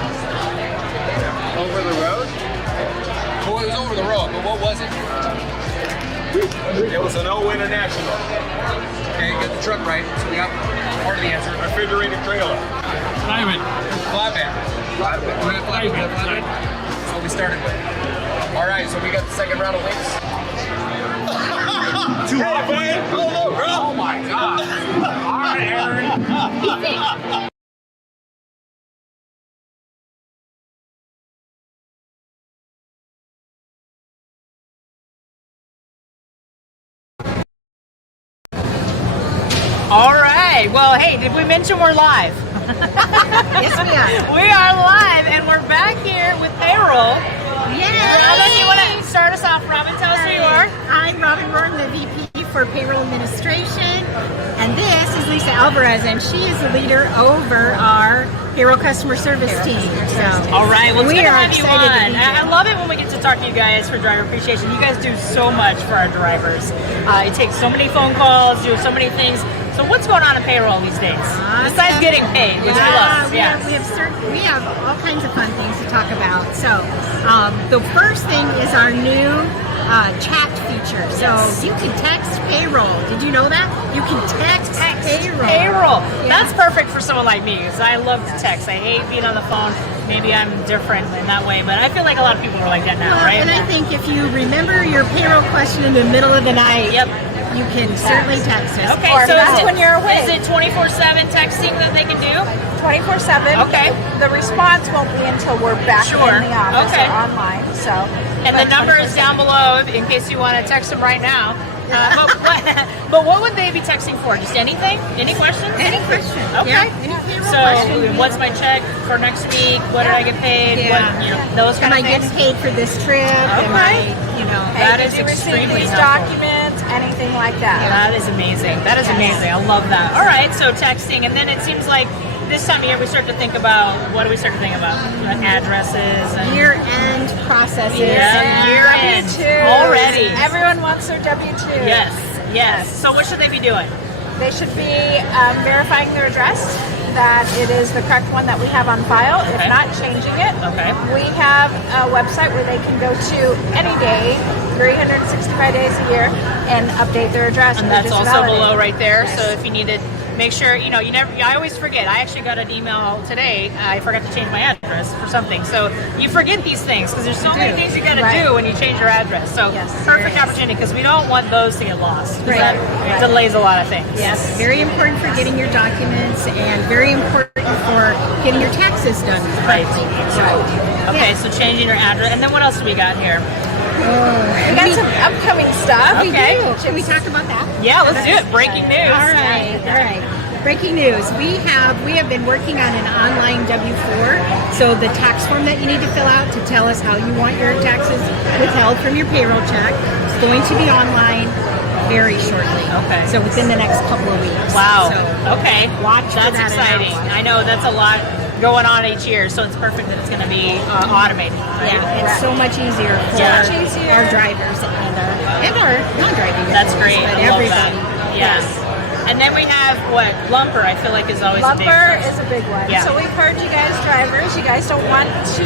Over the road? Well, it was over the road, but what was it? It was an O International. Okay, got the truck right. So we got part of the answer. Refrigerated trailer. Flatbed. Flatbed. That's what we started with. All right, so we got the second round of wings. Too hot, man. Oh my God. All right, Aaron. All right. Well, hey, did we mention we're live? Yes, we are. We are live, and we're back here with Payroll. Yay! Robin, you want to start us off? Robin, tell us who you are. I'm Robin Rohren, the VP for Payroll Administration, and this is Lisa Alvarez, and she is the leader over our Payroll Customer Service team. So, all right, well, it's we good to are have you excited on. to be here. I love it when we get to talk to you guys for driver appreciation. You guys do so much for our drivers. You take so many phone calls, do so many things. So what's going on in payroll these days? Besides getting paid, which we love. We have all kinds of fun things to talk about. So the first thing is our new chat feature. So you can text payroll. Did you know that? You can text payroll. Yeah. That's perfect for someone like me because I love to text. I hate being on the phone. Maybe I'm different in that way, but I feel like a lot of people are like that now, right? And I think if you remember your payroll question in the middle of the night, you can certainly text us. Okay, or so that's when you're awake. Is it 24/7 texting that they can do? 24/7. Okay. The response won't be until we're back in the office or online. So And the number is down below in case you want to text them right now. But what would they be texting for? Just anything? Any questions? Any question. Okay. Yeah, any payroll So, question. what's my check for next week? What did I get paid? Yeah. What, those kind Am of I things. getting paid for this trip? Am I, That is Did you receive extremely these helpful. documents? Anything like that? That is amazing. That is amazing. I love that. All right, so texting, and then it seems like this time of year we start to think about, what do we start to think about? Addresses and year-end processes. Yeah, year-end. W-2s. Already. Everyone wants their W-2. Yes. So what should they be doing? They should be verifying their address, that it is the correct one that we have on file, if not changing it. Okay. We have a website where they can go to any day, 365 days a year, and update their address. And They that's just also validate. below right there. Yes. So if you need to make sure, I always forget. I actually got an email today. I forgot to change my address for something. So you forget these things because there's so many things you got to do when you change your address. So perfect opportunity because we don't want those to get lost. 'Cause that delays a lot of things. Yes, very important for getting your documents and very important for getting your taxes done. Right. Okay, so changing your address. And then what else do we got here? We got some upcoming stuff. Okay. Should we talk about that? Yeah, let's do it. Breaking news. All right. Breaking news. We have been working on an online W-4. So the tax form that you need to fill out to tell us how you want your taxes withheld from your payroll check is going to be online very shortly. Okay. So within the next couple of weeks. Wow. So okay. Watch for That's that exciting. announcement. I know that's a lot going on each year, so it's perfect that it's going to be automated. Right? Yeah, it's so much easier for our drivers and our non-driving. That's great. But I love everybody. that. Yes. And then we have lumper. I feel like is always a big Lumper one. is a big one. Yeah. So we've heard you guys drivers, you guys don't want to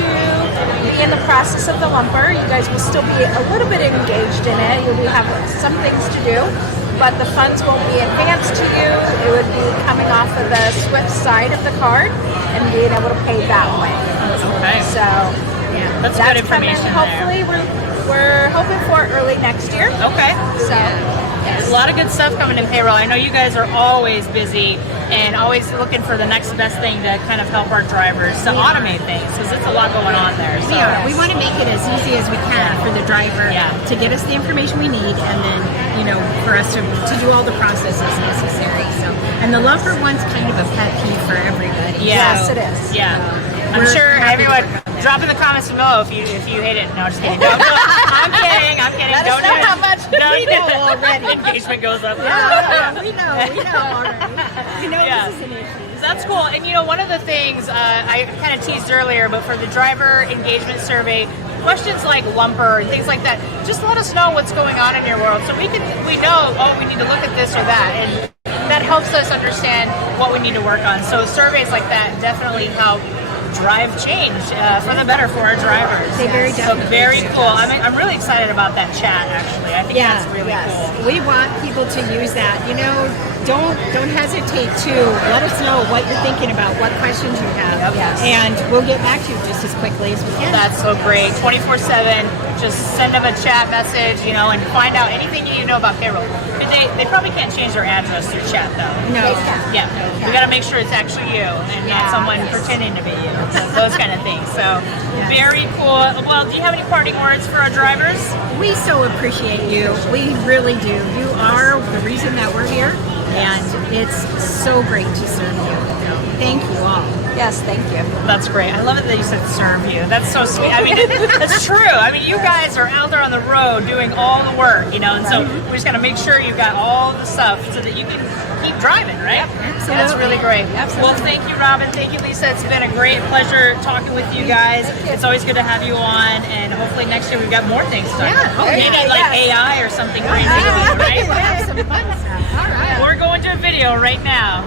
be in the process of the lumper. You guys will still be a little bit engaged in it. You'll have some things to do, but the funds won't be advanced to you. It would be coming off of the Swift side of the card and being able to pay that way. Okay. So That's good information coming, hopefully we're hoping for early next year. Okay. So There's a lot of good stuff coming in payroll. I know you guys are always busy and always looking for the next best thing to kind of help our drivers to automate things because it's a lot going on there. So. We want to make it as easy as we can for the driver to get us the information we need and then, for us to do all the processes necessary. So, and the lumper one's kind of a pet peeve for everybody. Yes, it is. Yeah. I'm We're sure happy to everyone work on that. drop in the comments below if you hate it. No, just kidding. No, I'm kidding. Let us Don't know do it. how much we know already. Engagement goes up. Yeah, we know already. We know Yeah. this is an issue. That's cool. And one of the things I kind of teased earlier, but for the driver engagement survey, questions like lumper and things like that, just let us know what's going on in your world so we know, we need to look at this or that. And that helps us understand what we need to work on. So surveys like that definitely help drive change for the better for our drivers. They very So definitely very do. cool. I'm really excited about that chat actually. I think that's really cool. We want people to use that. Don't hesitate to let us know what you're thinking about, what questions you have, and we'll get back to you just as quickly as we can. That's so great. 24/7. Just send them a chat message, and find out anything you know about payroll. And they probably can't change their address through chat though. No. Yeah. We got to make sure it's actually you and not someone pretending to be you. So those kind of things. So very cool. Well, do you have any parting words for our drivers? We so appreciate you. We really do. You are the reason that we're here, and it's so great to serve you. So thank you all. Yes, thank you. That's great. I love it that you said serve you. That's so sweet. I mean, that's true. I mean, you guys are out there on the road doing all the work, and so we just got to make sure you've got all the stuff so that you can keep driving, right? Absolutely. That's really great. Absolutely. Well, thank you, Robin. Thank you, Lisa. It's been a great pleasure talking with you guys. It's always good to have you on, and hopefully next year we've got more things done. Yeah. Oh, Maybe yeah. like AI or something crazy, right? We'll have some fun stuff. All right. We're going to a video right now.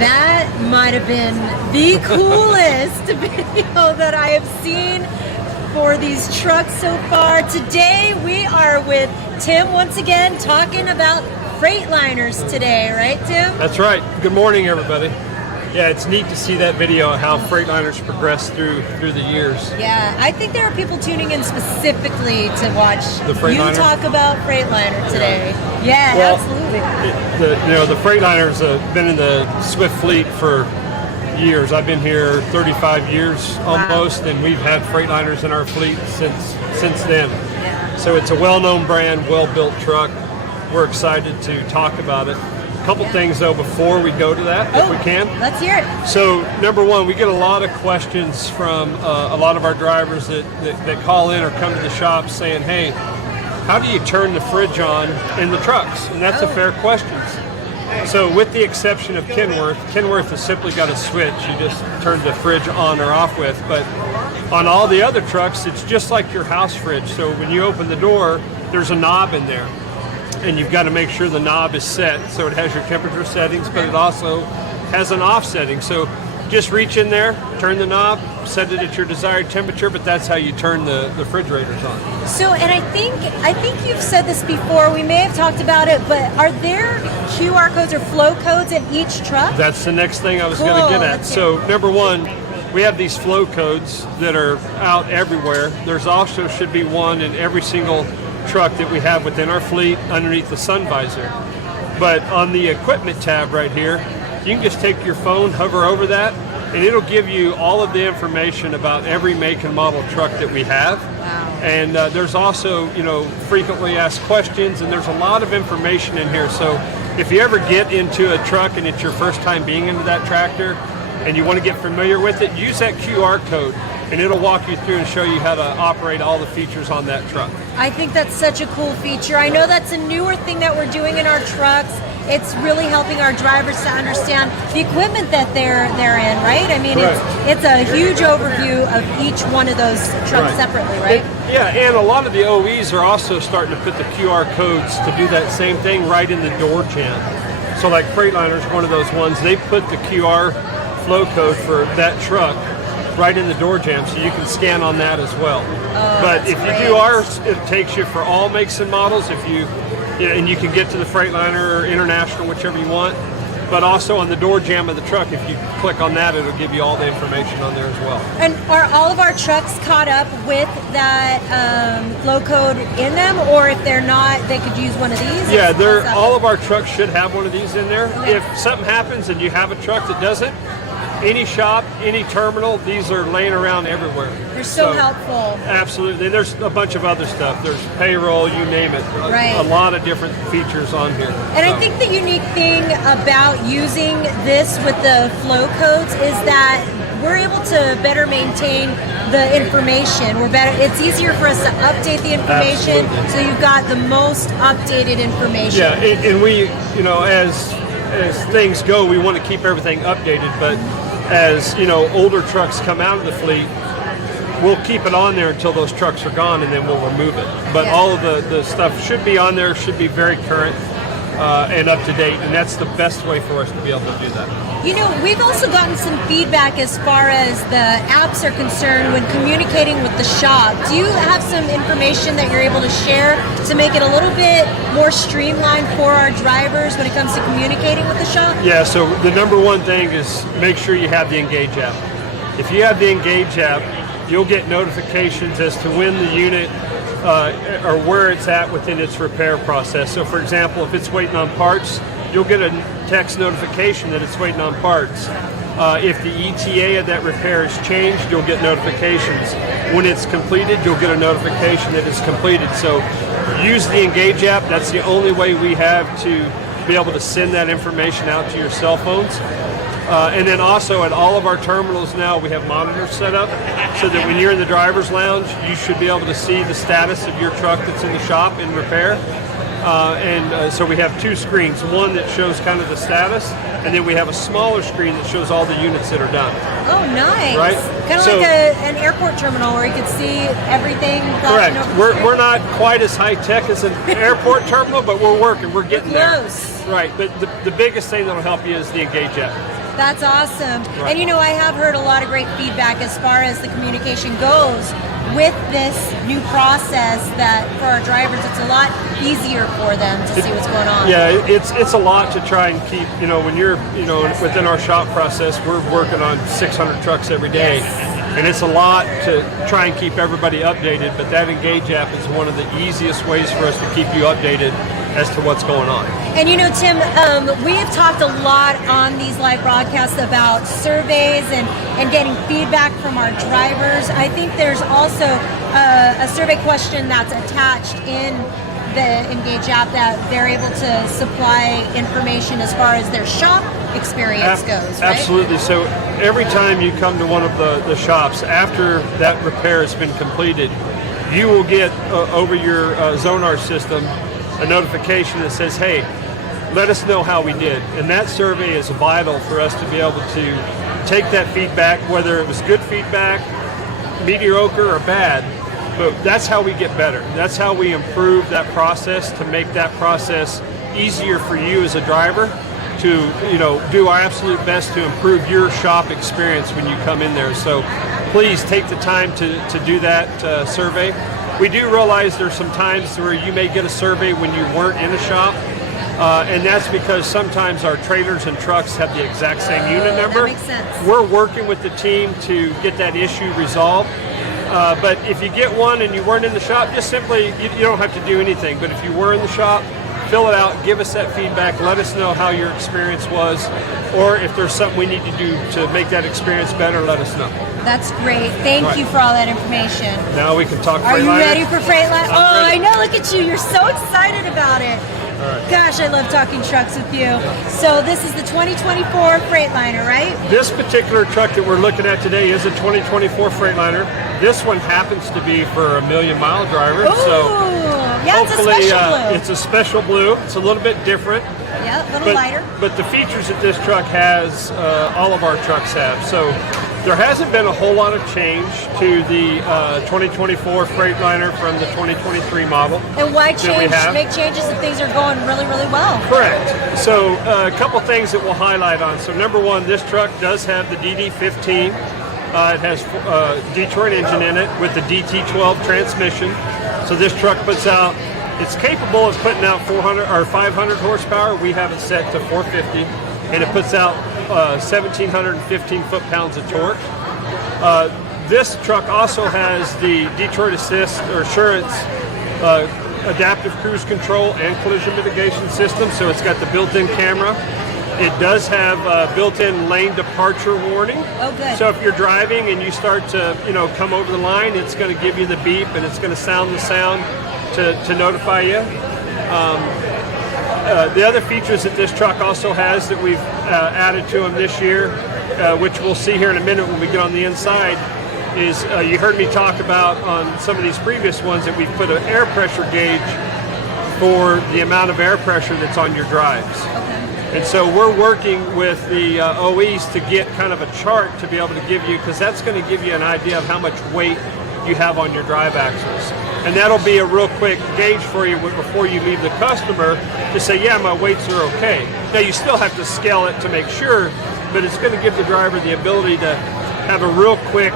That might have been the coolest video that I have seen for these trucks so far. Today we are with Tim once again talking about Freightliners today, right Tim? That's right. Good morning everybody. Yeah, it's neat to see that video, how Freightliners progress through the years. Yeah, I think there are people tuning in specifically to watch The Freightliner? you talk about Freightliner today. Yeah, Well, absolutely. The Freightliners have been in the Swift fleet for years. I've been here 35 years almost, and we've had Freightliners in our fleet since then. So it's a well-known brand, well-built truck. We're excited to talk about it. A couple things though before we go to that, if we can. Let's hear it. So number one, we get a lot of questions from a lot of our drivers that call in or come to the shop saying, hey, how do you turn the fridge on in the trucks? And that's a fair question. So with the exception of Kenworth has simply got a switch. You just turn the fridge on or off with. But on all the other trucks, it's just like your house fridge. So when you open the door, there's a knob in there. And you've got to make sure the knob is set. So it has your temperature settings, but it also has an off setting. So just reach in there, turn the knob, set it at your desired temperature, but that's how you turn the refrigerators on. So, and I think you've said this before, we may have talked about it, but are there QR codes or flow codes in each truck? That's the next thing I was going to get at. So number one, we have these flow codes that are out everywhere. There's also should be one in every single truck that we have within our fleet underneath the sun visor. But on the equipment tab right here, you can just take your phone, hover over that, and it'll give you all of the information about every make and model truck that we have. Wow. And there's also, frequently asked questions, and there's a lot of information in here. So if you ever get into a truck and it's your first time being into that tractor and you want to get familiar with it, use that QR code and it'll walk you through and show you how to operate all the features on that truck. I think that's such a cool feature. I know that's a newer thing that we're doing in our trucks. It's really helping our drivers to understand the equipment that they're in, right? I mean, it's a huge overview of each one of those trucks separately, right? And a lot of the OEs are also starting to put the QR codes to do that same thing right in the door jam. So like Freightliner is one of those ones. They put the QR flow code for that truck right in the door jam, so you can scan on that as well. But if you do ours, it takes you for all makes and models. And you can get to the Freightliner or International, whichever you want. But also on the door jam of the truck, if you click on that, it'll give you all the information on there as well. And are all of our trucks caught up with that flow code in them, or if they're not, they could use one of these? Yeah, all of our trucks should have one of these in there. Okay. If something happens and you have a truck that doesn't, any shop, any terminal, these are laying around everywhere. They're so helpful. Absolutely. And there's a bunch of other stuff. There's payroll, you name it. Right. A lot of different features on here. And I think the unique thing about using this with the flow codes is that we're able to better maintain the information. It's easier for us to update the information. Absolutely. So you've got the most updated information. Yeah, and we, as things go, we want to keep everything updated, but as older trucks come out of the fleet, we'll keep it on there until those trucks are gone, and then we'll remove it. But all of the stuff should be on there, should be very current and up to date, and that's the best way for us to be able to do that. We've also gotten some feedback as far as the apps are concerned when communicating with the shop. Do you have some information that you're able to share to make it a little bit more streamlined for our drivers when it comes to communicating with the shop? Yeah, so the number one thing is make sure you have the Engage app. If you have the Engage app, you'll get notifications as to when the unit or where it's at within its repair process. So for example, if it's waiting on parts, you'll get a text notification that it's waiting on parts. If the ETA of that repair is changed, you'll get notifications. When it's completed, you'll get a notification that it's completed. So use the Engage app. That's the only way we have to be able to send that information out to your cell phones. And then also at all of our terminals now, we have monitors set up so that when you're in the driver's lounge, you should be able to see the status of your truck that's in the shop in repair. So we have two screens, one that shows kind of the status, and then we have a smaller screen that shows all the units that are done. Oh, nice. Right? Kind of like an airport terminal where you can see everything. Correct. We're not quite as high tech as an airport terminal, but we're working. We're getting close. There. Right. But the biggest thing that will help you is the Engage app. That's awesome. Right. And you know, I have heard a lot of great feedback as far as the communication goes with this new process, that for our drivers it's a lot easier for them to see what's going on. Yeah, it's a lot to try and keep, when you're, within our shop process, we're working on 600 trucks every day. Yes. And it's a lot to try and keep everybody updated, but that Engage app is one of the easiest ways for us to keep you updated as to what's going on. And you know, Tim, we have talked a lot on these live broadcasts about surveys and getting feedback from our drivers. I think there's also a survey question that's attached in the Engage app that they're able to supply information as far as their shop experience goes, right? Absolutely. So every time you come to one of the shops, after that repair has been completed, you will get over your Zonar system a notification that says, hey, let us know how we did. And that survey is vital for us to be able to take that feedback, whether it was good feedback, mediocre, or bad. But that's how we get better. That's how we improve that process, to make that process easier for you as a driver to do our absolute best to improve your shop experience when you come in there. So please take the time to do that survey. We do realize there's some times where you may get a survey when you weren't in a shop, and that's because sometimes our trailers and trucks have the exact same unit number. That makes sense. We're working with the team to get that issue resolved. But if you get one and you weren't in the shop, just simply, you don't have to do anything. But if you were in the shop, fill it out, give us that feedback, let us know how your experience was, or if there's something we need to do to make that experience better, let us know. That's great. Thank you for all that information. Now we can talk Freightliner. Are you ready for Freightliner? Oh, ready. I know. Look at you. You're so excited about it. All right. Gosh, I love talking trucks with you. So this is the 2024 Freightliner, right? This particular truck that we're looking at today is a 2024 Freightliner. This one happens to be for a 1,000,000-mile driver. Ooh, so yeah, it's a hopefully special blue. it's a special blue. It's a little bit different. Yeah, a little lighter. But the features that this truck has, all of our trucks have. So there hasn't been a whole lot of change to the 2024 Freightliner from the 2023 model. And why that we have. make changes if things are going really, really well? Correct. So a couple things that we'll highlight on. So number one, this truck does have the DD15. It has a Detroit engine in it with the DT12 transmission. So this truck puts out, it's capable of putting out 400 or 500 horsepower. We have it set to 450, and it puts out 1,715 foot-pounds of torque. This truck also has the Detroit Assist or Assurance adaptive cruise control and collision mitigation system. So it's got the built-in camera. It does have built-in lane departure warning. Oh, good. So if you're driving and you start to, come over the line, it's going to give you the beep and it's going to sound the sound to notify you. The other features that this truck also has that we've added to them this year, which we'll see here in a minute when we get on the inside, is you heard me talk about on some of these previous ones that we've put an air pressure gauge for the amount of air pressure that's on your drives. And so we're working with the OEs to get kind of a chart to be able to give you, because that's going to give you an idea of how much weight you have on your drive axles. And that'll be a real quick gauge for you before you leave the customer to say, yeah, my weights are okay. Now you still have to scale it to make sure, but it's going to give the driver the ability to have a real quick,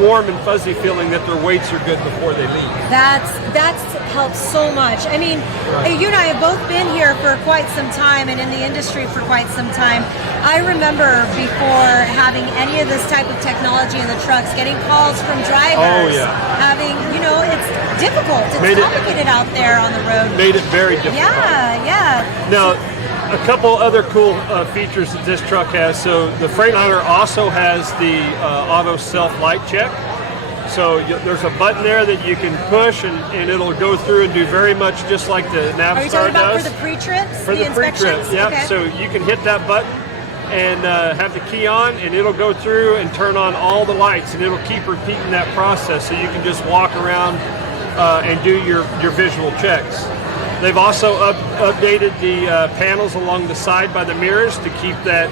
warm and fuzzy feeling that their weights are good before they leave. That's helps so much. I mean, you and I have both been here for quite some time and in the industry for quite some time. I remember before having any of this type of technology in the trucks, getting calls from drivers, having, it's difficult. It's complicated out there on the road. Made it very difficult. Yeah. Now, a couple other cool features that this truck has. So the Freightliner also has the auto self light check. So there's a button there that you can push and it'll go through and do very much just like the Navistar does. Are you talking about for the pre-trips? For the pre-trips, yeah. Okay. So you can hit that button and have the key on, and it'll go through and turn on all the lights, and it'll keep repeating that process so you can just walk around and do your visual checks. They've also updated the panels along the side by the mirrors to keep that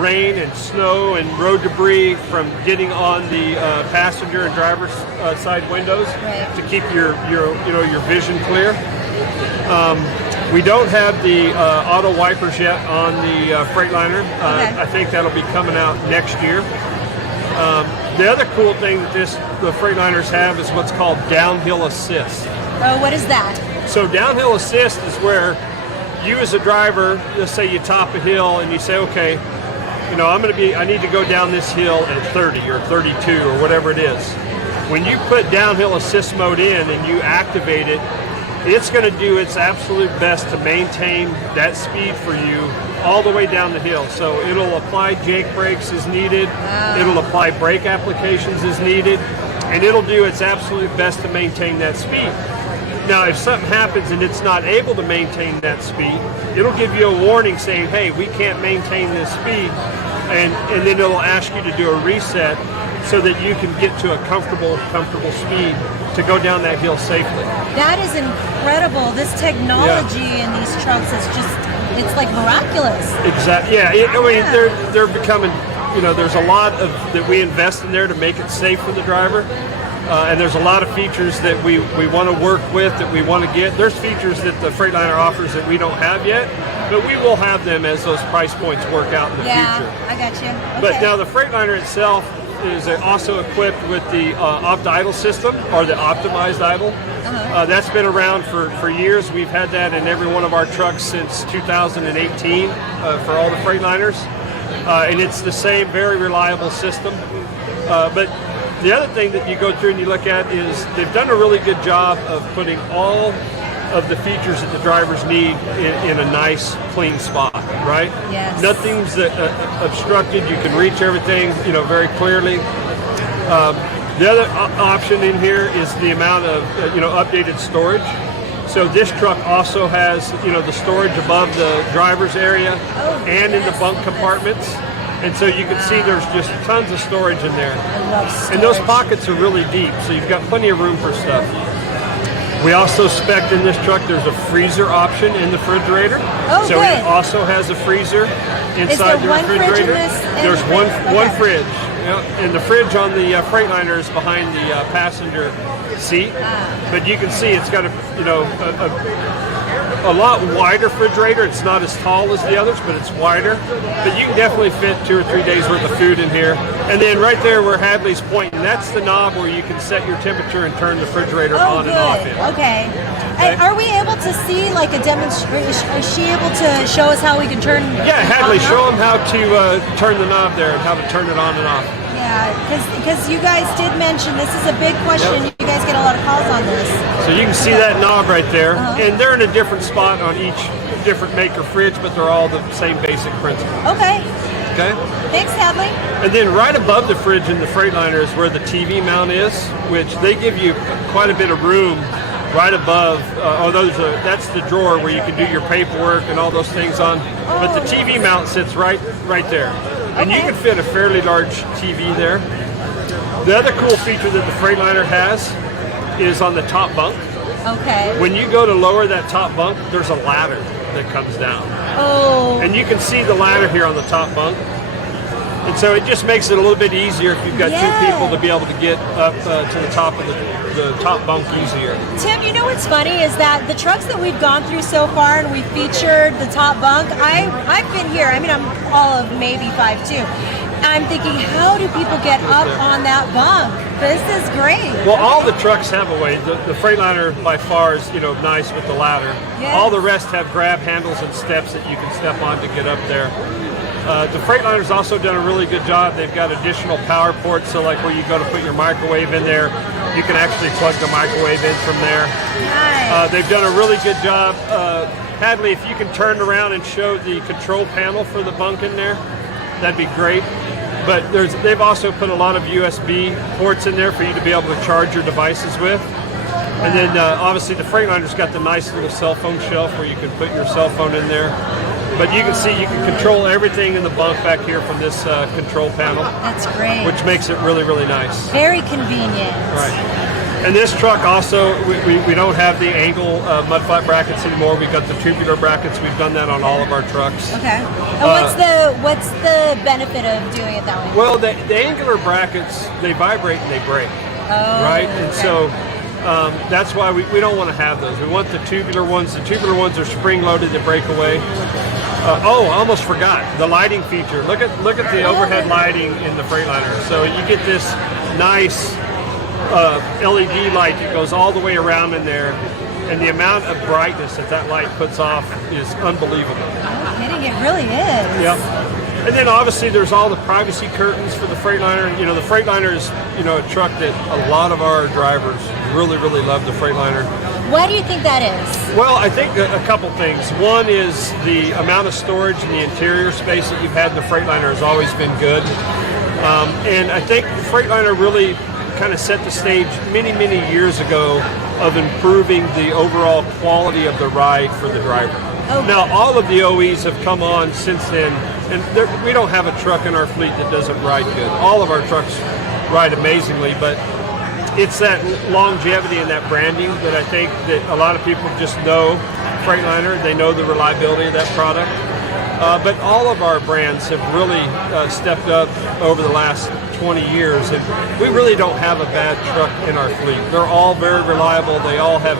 rain and snow and road debris from getting on the passenger and driver's side windows to keep your vision clear. We don't have the auto wipers yet on the Freightliner. I think that'll be coming out next year. The other cool thing that the Freightliners have is what's called downhill assist. Oh, what is that? So downhill assist is where you as a driver, let's say you top a hill and you say, okay, I need to go down this hill at 30 or 32 or whatever it is. When you put downhill assist mode in and you activate it, it's going to do its absolute best to maintain that speed for you all the way down the hill. So it'll apply Jake brakes as needed, it'll apply brake applications as needed, and it'll do its absolute best to maintain that speed. Now, if something happens and it's not able to maintain that speed, it'll give you a warning saying, hey, we can't maintain this speed, and then it'll ask you to do a reset so that you can get to a comfortable speed to go down that hill safely. That is incredible. This technology in these trucks is it's like miraculous. Exactly. Yeah. They're becoming, there's a lot that we invest in there to make it safe for the driver. And there's a lot of features that we want to work with, that we want to get. There's features that the Freightliner offers that we don't have yet, but we will have them as those price points work out in the future. I got you. Okay. But now the Freightliner itself is also equipped with the opt-idle system, or the optimized idle. That's been around for years. We've had that in every one of our trucks since 2018 for all the Freightliners. And it's the same very reliable system. But the other thing that you go through and you look at is they've done a really good job of putting all of the features that the drivers need in a nice, clean spot, right? Yes. Nothing's obstructed. You can reach everything, very clearly. The other option in here is the amount of, updated storage. So this truck also has, the storage above the driver's area and in the bunk compartments. And so you can see there's just tons of storage in there. I love storage. And those pockets are really deep, so you've got plenty of room for stuff. We also spec'd in this truck, there's a freezer option in the refrigerator. Oh, so good. it also has a freezer inside Is there the one fridge refrigerator. in this? There's one fridge. And the fridge on the Freightliner is behind the passenger seat. But you can see it's got a lot wider refrigerator. It's not as tall as the others, but it's wider. But you can definitely fit 2 or 3 days worth of food in here. And then right there where Hadley's pointing, that's the knob where you can set your temperature and turn the refrigerator on and off in. Okay. Are we able to see like a demonstration? Is she able to show us how we can turn? Yeah, Hadley, show them how to turn the knob there and how to turn it on and off. Yeah, because you guys did mention this is a big question. Yep. You guys get a lot of calls on this. So you can see that knob right there, and they're in a different spot on each different maker fridge, but they're all the same basic principle. Okay. Okay. Thanks, Hadley. And then right above the fridge in the Freightliner is where the TV mount is, which they give you quite a bit of room right above. That's the drawer where you can do your paperwork and all those things on. But the TV mount sits right there. And you can fit a fairly large TV there. The other cool feature that the Freightliner has is on the top bunk. Okay. When you go to lower that top bunk, there's a ladder that comes down. Oh. And you can see the ladder here on the top bunk. And so it just makes it a little bit easier if you've got two people to be able to get up to the top of the top bunk easier. Tim, you know what's funny is that the trucks that we've gone through so far and we featured the top bunk, I've been here. I mean, I'm all of maybe 5'2". I'm thinking, how do people get up on that bunk? This is great. Well, all the trucks have a way. The Freightliner by far is, nice with the ladder. Yes. All the rest have grab handles and steps that you can step on to get up there. The Freightliner also done a really good job. They've got additional power ports, so like where you go to put your microwave in there, you can actually plug the microwave in from there. Nice. They've done a really good job. Hadley, if you can turn around and show the control panel for the bunk in there, that'd be great. But they've also put a lot of USB ports in there for you to be able to charge your devices with. And then obviously the Freightliner's got the nice little cell phone shelf where you can put your cell phone in there. But you can see you can control everything in the bunk back here from this control panel. That's great. Which makes it really, really nice. Very convenient. Right. And this truck also, we don't have the angle mud flat brackets anymore. We've got the tubular brackets. We've done that on all of our trucks. Okay. And what's the benefit of doing it that way? Well, the angular brackets, they vibrate and they break. Oh. Right? And so That's why we don't want to have those. We want the tubular ones. The tubular ones are spring-loaded to break away. I almost forgot the lighting feature. Look at the overhead lighting in the Freightliner. So you get this nice LED light that goes all the way around in there, and the amount of brightness that light puts off is unbelievable. No kidding, it really is. Yep. And then obviously there's all the privacy curtains for the Freightliner. You know, the Freightliner is, you know, a truck that a lot of our drivers really love the Freightliner. Why do you think that is? Well, I think a couple things. One is the amount of storage and the interior space that you've had in the Freightliner has always been good. And I think the Freightliner really kind of set the stage many years ago of improving the overall quality of the ride for the driver. Okay. Now, all of the OEs have come on since then, and we don't have a truck in our fleet that doesn't ride good. All of our trucks ride amazingly, but it's that longevity and that branding that I think that a lot of people just know Freightliner. They know the reliability of that product. But all of our brands have really stepped up over the last 20 years, and we really don't have a bad truck in our fleet. They're all very reliable. They all have,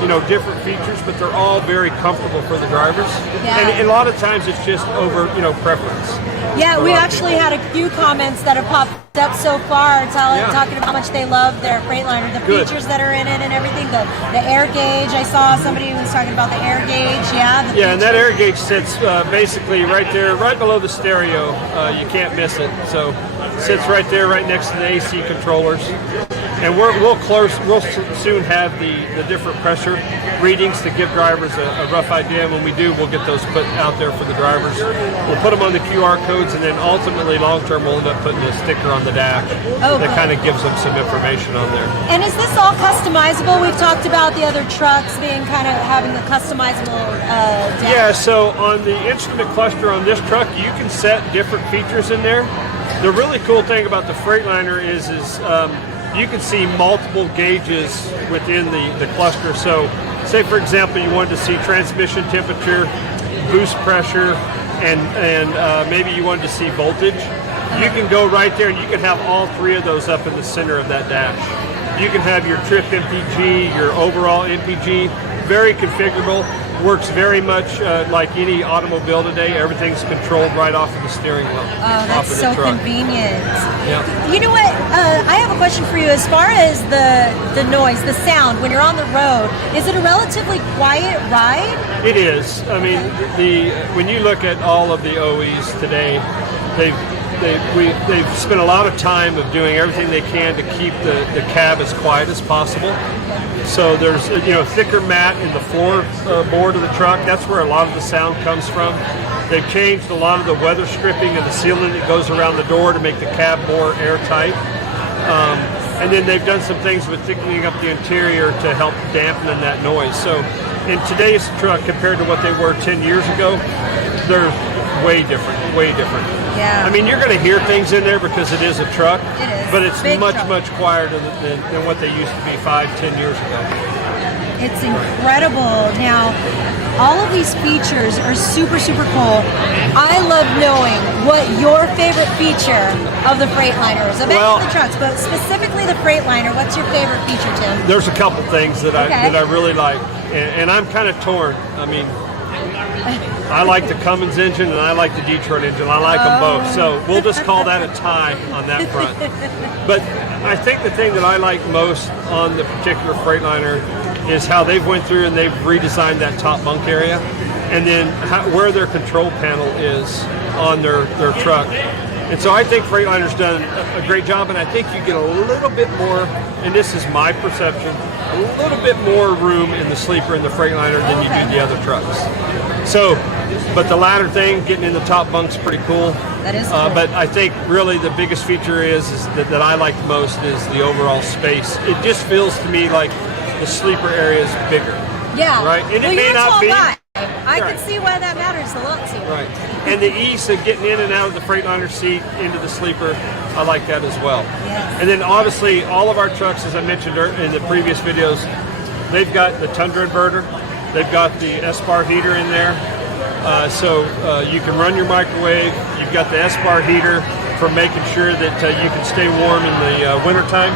you know, different features, but they're all very comfortable for the drivers. Yeah. And a lot of times it's just over, you know, preference. Yeah, we actually had a few comments that have popped up so far talking about how much they love their Freightliner, the features that are in it and everything, the air gauge. I saw somebody who was talking about the air gauge. Yeah, and that air gauge sits basically right there, right below the stereo. You can't miss it. So it sits right there, right next to the AC controllers. And we'll soon have the different pressure readings to give drivers a rough idea. And when we do, we'll get those put out there for the drivers. We'll put them on the QR codes, and then ultimately, long term, we'll end up putting a sticker on the dash that kind of gives them some information on there. And is this all customizable? We've talked about the other trucks being kind of having a customizable dash. Yeah, so on the instrument cluster on this truck, you can set different features in there. The really cool thing about the Freightliner is you can see multiple gauges within the cluster. So say, for example, you wanted to see transmission temperature, boost pressure, and maybe you wanted to see voltage. You can go right there and you can have all three of those up in the center of that dash. You can have your trip MPG, your overall MPG, very configurable. Works very much like any automobile today. Everything's controlled right off of the steering wheel. Oh, that's so convenient. Yeah. You know what? I have a question for you. As far as the noise, the sound, when you're on the road, is it a relatively quiet ride? It is. I mean, when you look at all of the OEs today, they've spent a lot of time of doing everything they can to keep the cab as quiet as possible. So there's thicker mat in the floor board of the truck. That's where a lot of the sound comes from. They've changed a lot of the weather stripping and the sealant that goes around the door to make the cab more airtight. And then they've done some things with thickening up the interior to help dampen that noise. So in today's truck compared to what they were 10 years ago, they're way different. Yeah. I mean, you're going to hear things in there because it is a truck, but it's much quieter than what they used to be 5-10 years ago. It's incredible. Now, all of these features are super cool. I love knowing what your favorite feature of the Freightliner is. I bet the trucks, but specifically the Freightliner. What's your favorite feature, Tim? There's a couple things that I really like, and I'm kind of torn. I mean, I like the Cummins engine and I like the Detroit engine. I like them both. So we'll just call that a tie on that front. But I think the thing that I like most on the particular Freightliner is how they've went through and they've redesigned that top bunk area, and then where their control panel is on their truck. And so I think Freightliner's done a great job, and I think you get a little bit more, and this is my perception, a little bit more room in the sleeper in the Freightliner than you do the other trucks. So, but the ladder thing, getting in the top bunk's pretty cool. That is cool. But I think really the biggest feature is that I like most is the overall space. It just feels to me like the sleeper area is bigger. Yeah. Right? And well, it may not be. I can see why that matters a lot to you. Right. And the ease of getting in and out of the Freightliner seat into the sleeper, I like that as well. Yes. And then obviously all of our trucks, as I mentioned in the previous videos, they've got the Tundra inverter. They've got the S-bar heater in there. So you can run your microwave. You've got the S-bar heater. for making sure that you can stay warm in the wintertime.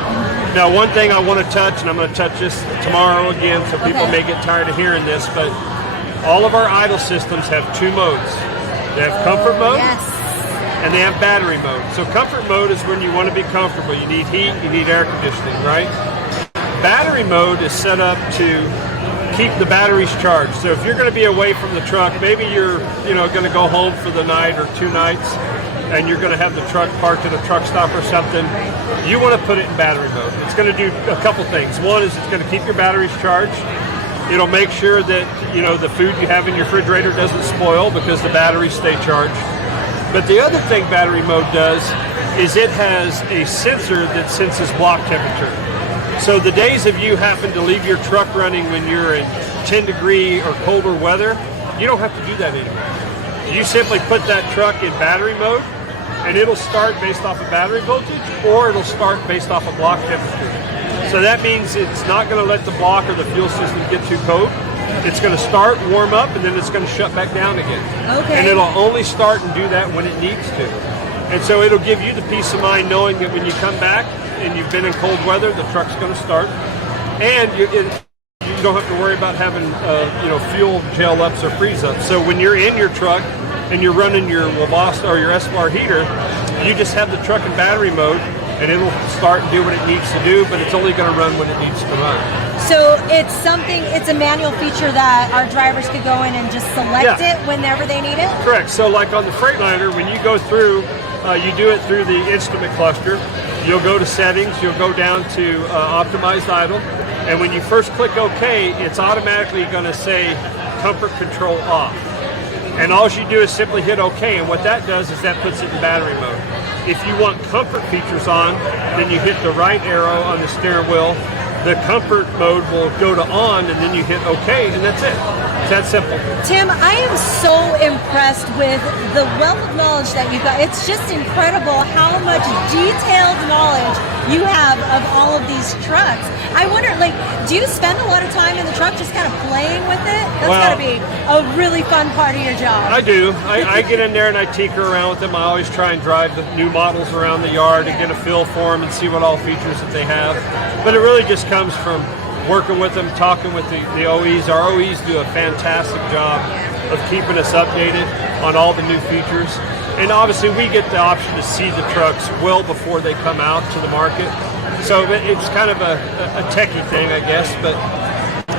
Now, one thing I want to touch, and I'm going to touch this tomorrow again, so people may get tired of hearing this, but all of our idle systems have 2 modes. They have comfort mode, and they have battery mode. So comfort mode is when you want to be comfortable. You need heat, you need air conditioning, right? Battery mode is set up to keep the batteries charged. So if you're going to be away from the truck, maybe you're going to go home for the night or 2 nights, and you're going to have the truck parked at a truck stop or something, you want to put it in battery mode. It's going to do a couple things. One is it's going to keep your batteries charged. It'll make sure that the food you have in your refrigerator doesn't spoil because the batteries stay charged. But the other thing battery mode does is it has a sensor that senses block temperature. So the days of you happen to leave your truck running when you're in 10-degree or colder weather, you don't have to do that anymore. You simply put that truck in battery mode, and it'll start based off of battery voltage, or it'll start based off of block temperature. So that means it's not going to let the block or the fuel system get too cold. It's going to start, warm up, and then it's going to shut back down again. Okay. And it'll only start and do that when it needs to. And so it'll give you the peace of mind knowing that when you come back and you've been in cold weather, the truck's going to start. And you don't have to worry about having fuel gel ups or freeze ups. So when you're in your truck and you're running your Webasto or your S-Bar heater, you just have the truck in battery mode, and it'll start and do what it needs to do, but it's only going to run when it needs to run. So it's a manual feature that our drivers could go in and just select it whenever they need it? Correct. So like on the Freightliner, when you go through, you do it through the instrument cluster. You'll go to settings, you'll go down to optimized idle, and when you first click OK, it's automatically going to say comfort control off. And all you do is simply hit OK, and what that does is that puts it in battery mode. If you want comfort features on, then you hit the right arrow on the steering wheel. The comfort mode will go to on, and then you hit OK, and that's it. It's that simple. Tim, I am so impressed with the wealth of knowledge that you've got. It's just incredible how much detailed knowledge you have of all of these trucks. I wonder, do you spend a lot of time in the truck just kind of playing with it? That's got to be a really fun part of your job. I do. I get in there and I tinker around with them. I always try and drive the new models around the yard and get a feel for them and see what all features that they have. But it really just comes from working with them, talking with the OEs. Our OEs do a fantastic job of keeping us updated on all the new features. And obviously we get the option to see the trucks well before they come out to the market. So it's kind of a techie thing, I guess, but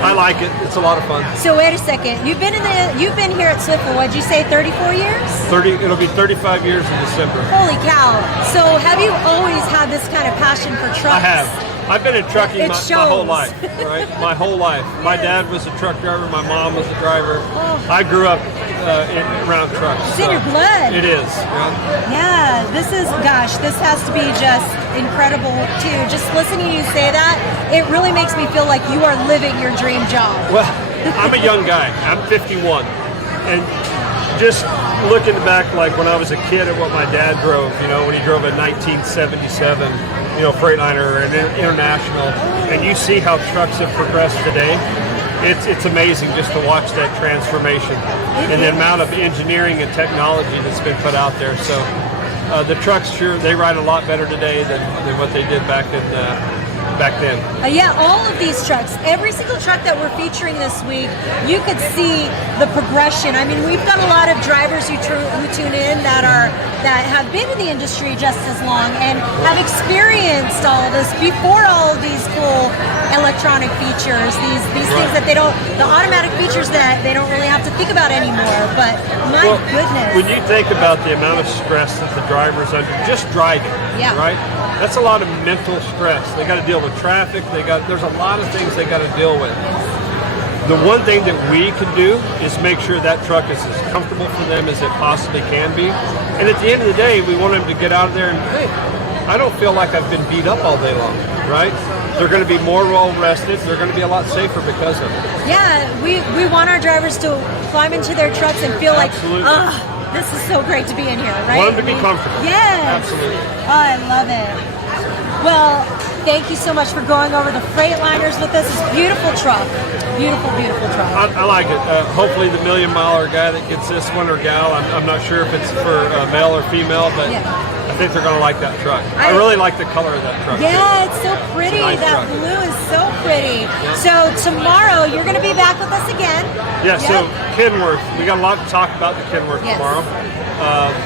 I like it. It's a lot of fun. So wait a second. You've been here at Swift for, what'd you say, 34 years? It'll be 35 years in December. Holy cow. So have you always had this kind of passion for trucks? I have. I've been in trucking my whole life, right? My whole life. My dad was a truck driver. My mom was a driver. I grew up around trucks. It's in your blood. It is. Yeah, this has to be just incredible too. Just listening to you say that, it really makes me feel like you are living your dream job. Well, I'm a young guy. I'm 51. And just looking back, like when I was a kid at what my dad drove, when he drove a 1977, Freightliner and International, and you see how trucks have progressed today, it's amazing just to watch that transformation and the amount of engineering and technology that's been put out there. So the trucks, sure, they ride a lot better today than what they did back then. Yeah, all of these trucks, every single truck that we're featuring this week, you could see the progression. I mean, we've got a lot of drivers who tune in that have been in the industry just as long and have experienced all of this before all of these cool electronic features, these things that the automatic features that they don't really have to think about anymore. But my goodness. When you think about the amount of stress that the driver's under just driving, right? That's a lot of mental stress. They got to deal with traffic. There's a lot of things they got to deal with. The one thing that we can do is make sure that truck is as comfortable for them as it possibly can be. And at the end of the day, we want them to get out of there and, hey, I don't feel like I've been beat up all day long, right? They're going to be more well rested. They're going to be a lot safer because of it. Yeah, we want our drivers to climb into their trucks and feel like, this is so great to be in here, right? Want them to be comfortable. Yes. Absolutely. Oh, I love it. Well, thank you so much for going over the Freightliners with us. It's a beautiful truck. Beautiful, beautiful truck. I like it. Hopefully the $1 million guy that gets this one, or gal, I'm not sure if it's for male or female, but I think they're going to like that truck. I really like the color of that truck. Yeah, too. it's so pretty. It's a nice That truck. blue is so pretty. So tomorrow you're going to be back with us again. Yeah, so Kenworth, we got a lot to talk about the Kenworth tomorrow.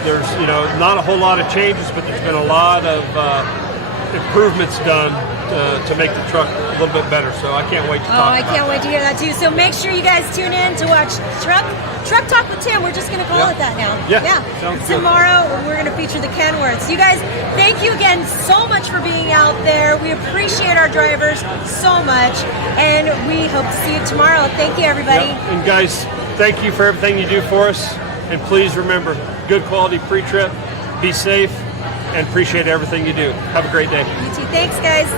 There's, not a whole lot of changes, but there's been a lot of improvements done to make the truck a little bit better. So I can't wait to talk I about can't wait to hear that too. So make sure you guys tune in to watch Truck Talk with Tim. We're just going to call it that now. Yeah. Sounds good. Tomorrow we're going to feature the Kenworths. You guys, thank you again so much for being out there. We appreciate our drivers so much, and we hope to see you tomorrow. Thank you, everybody. Yeah. And guys, thank you for everything you do for us. And please remember, good quality pre-trip, be safe, and appreciate everything you do. Have a great day. You too. Thanks, guys.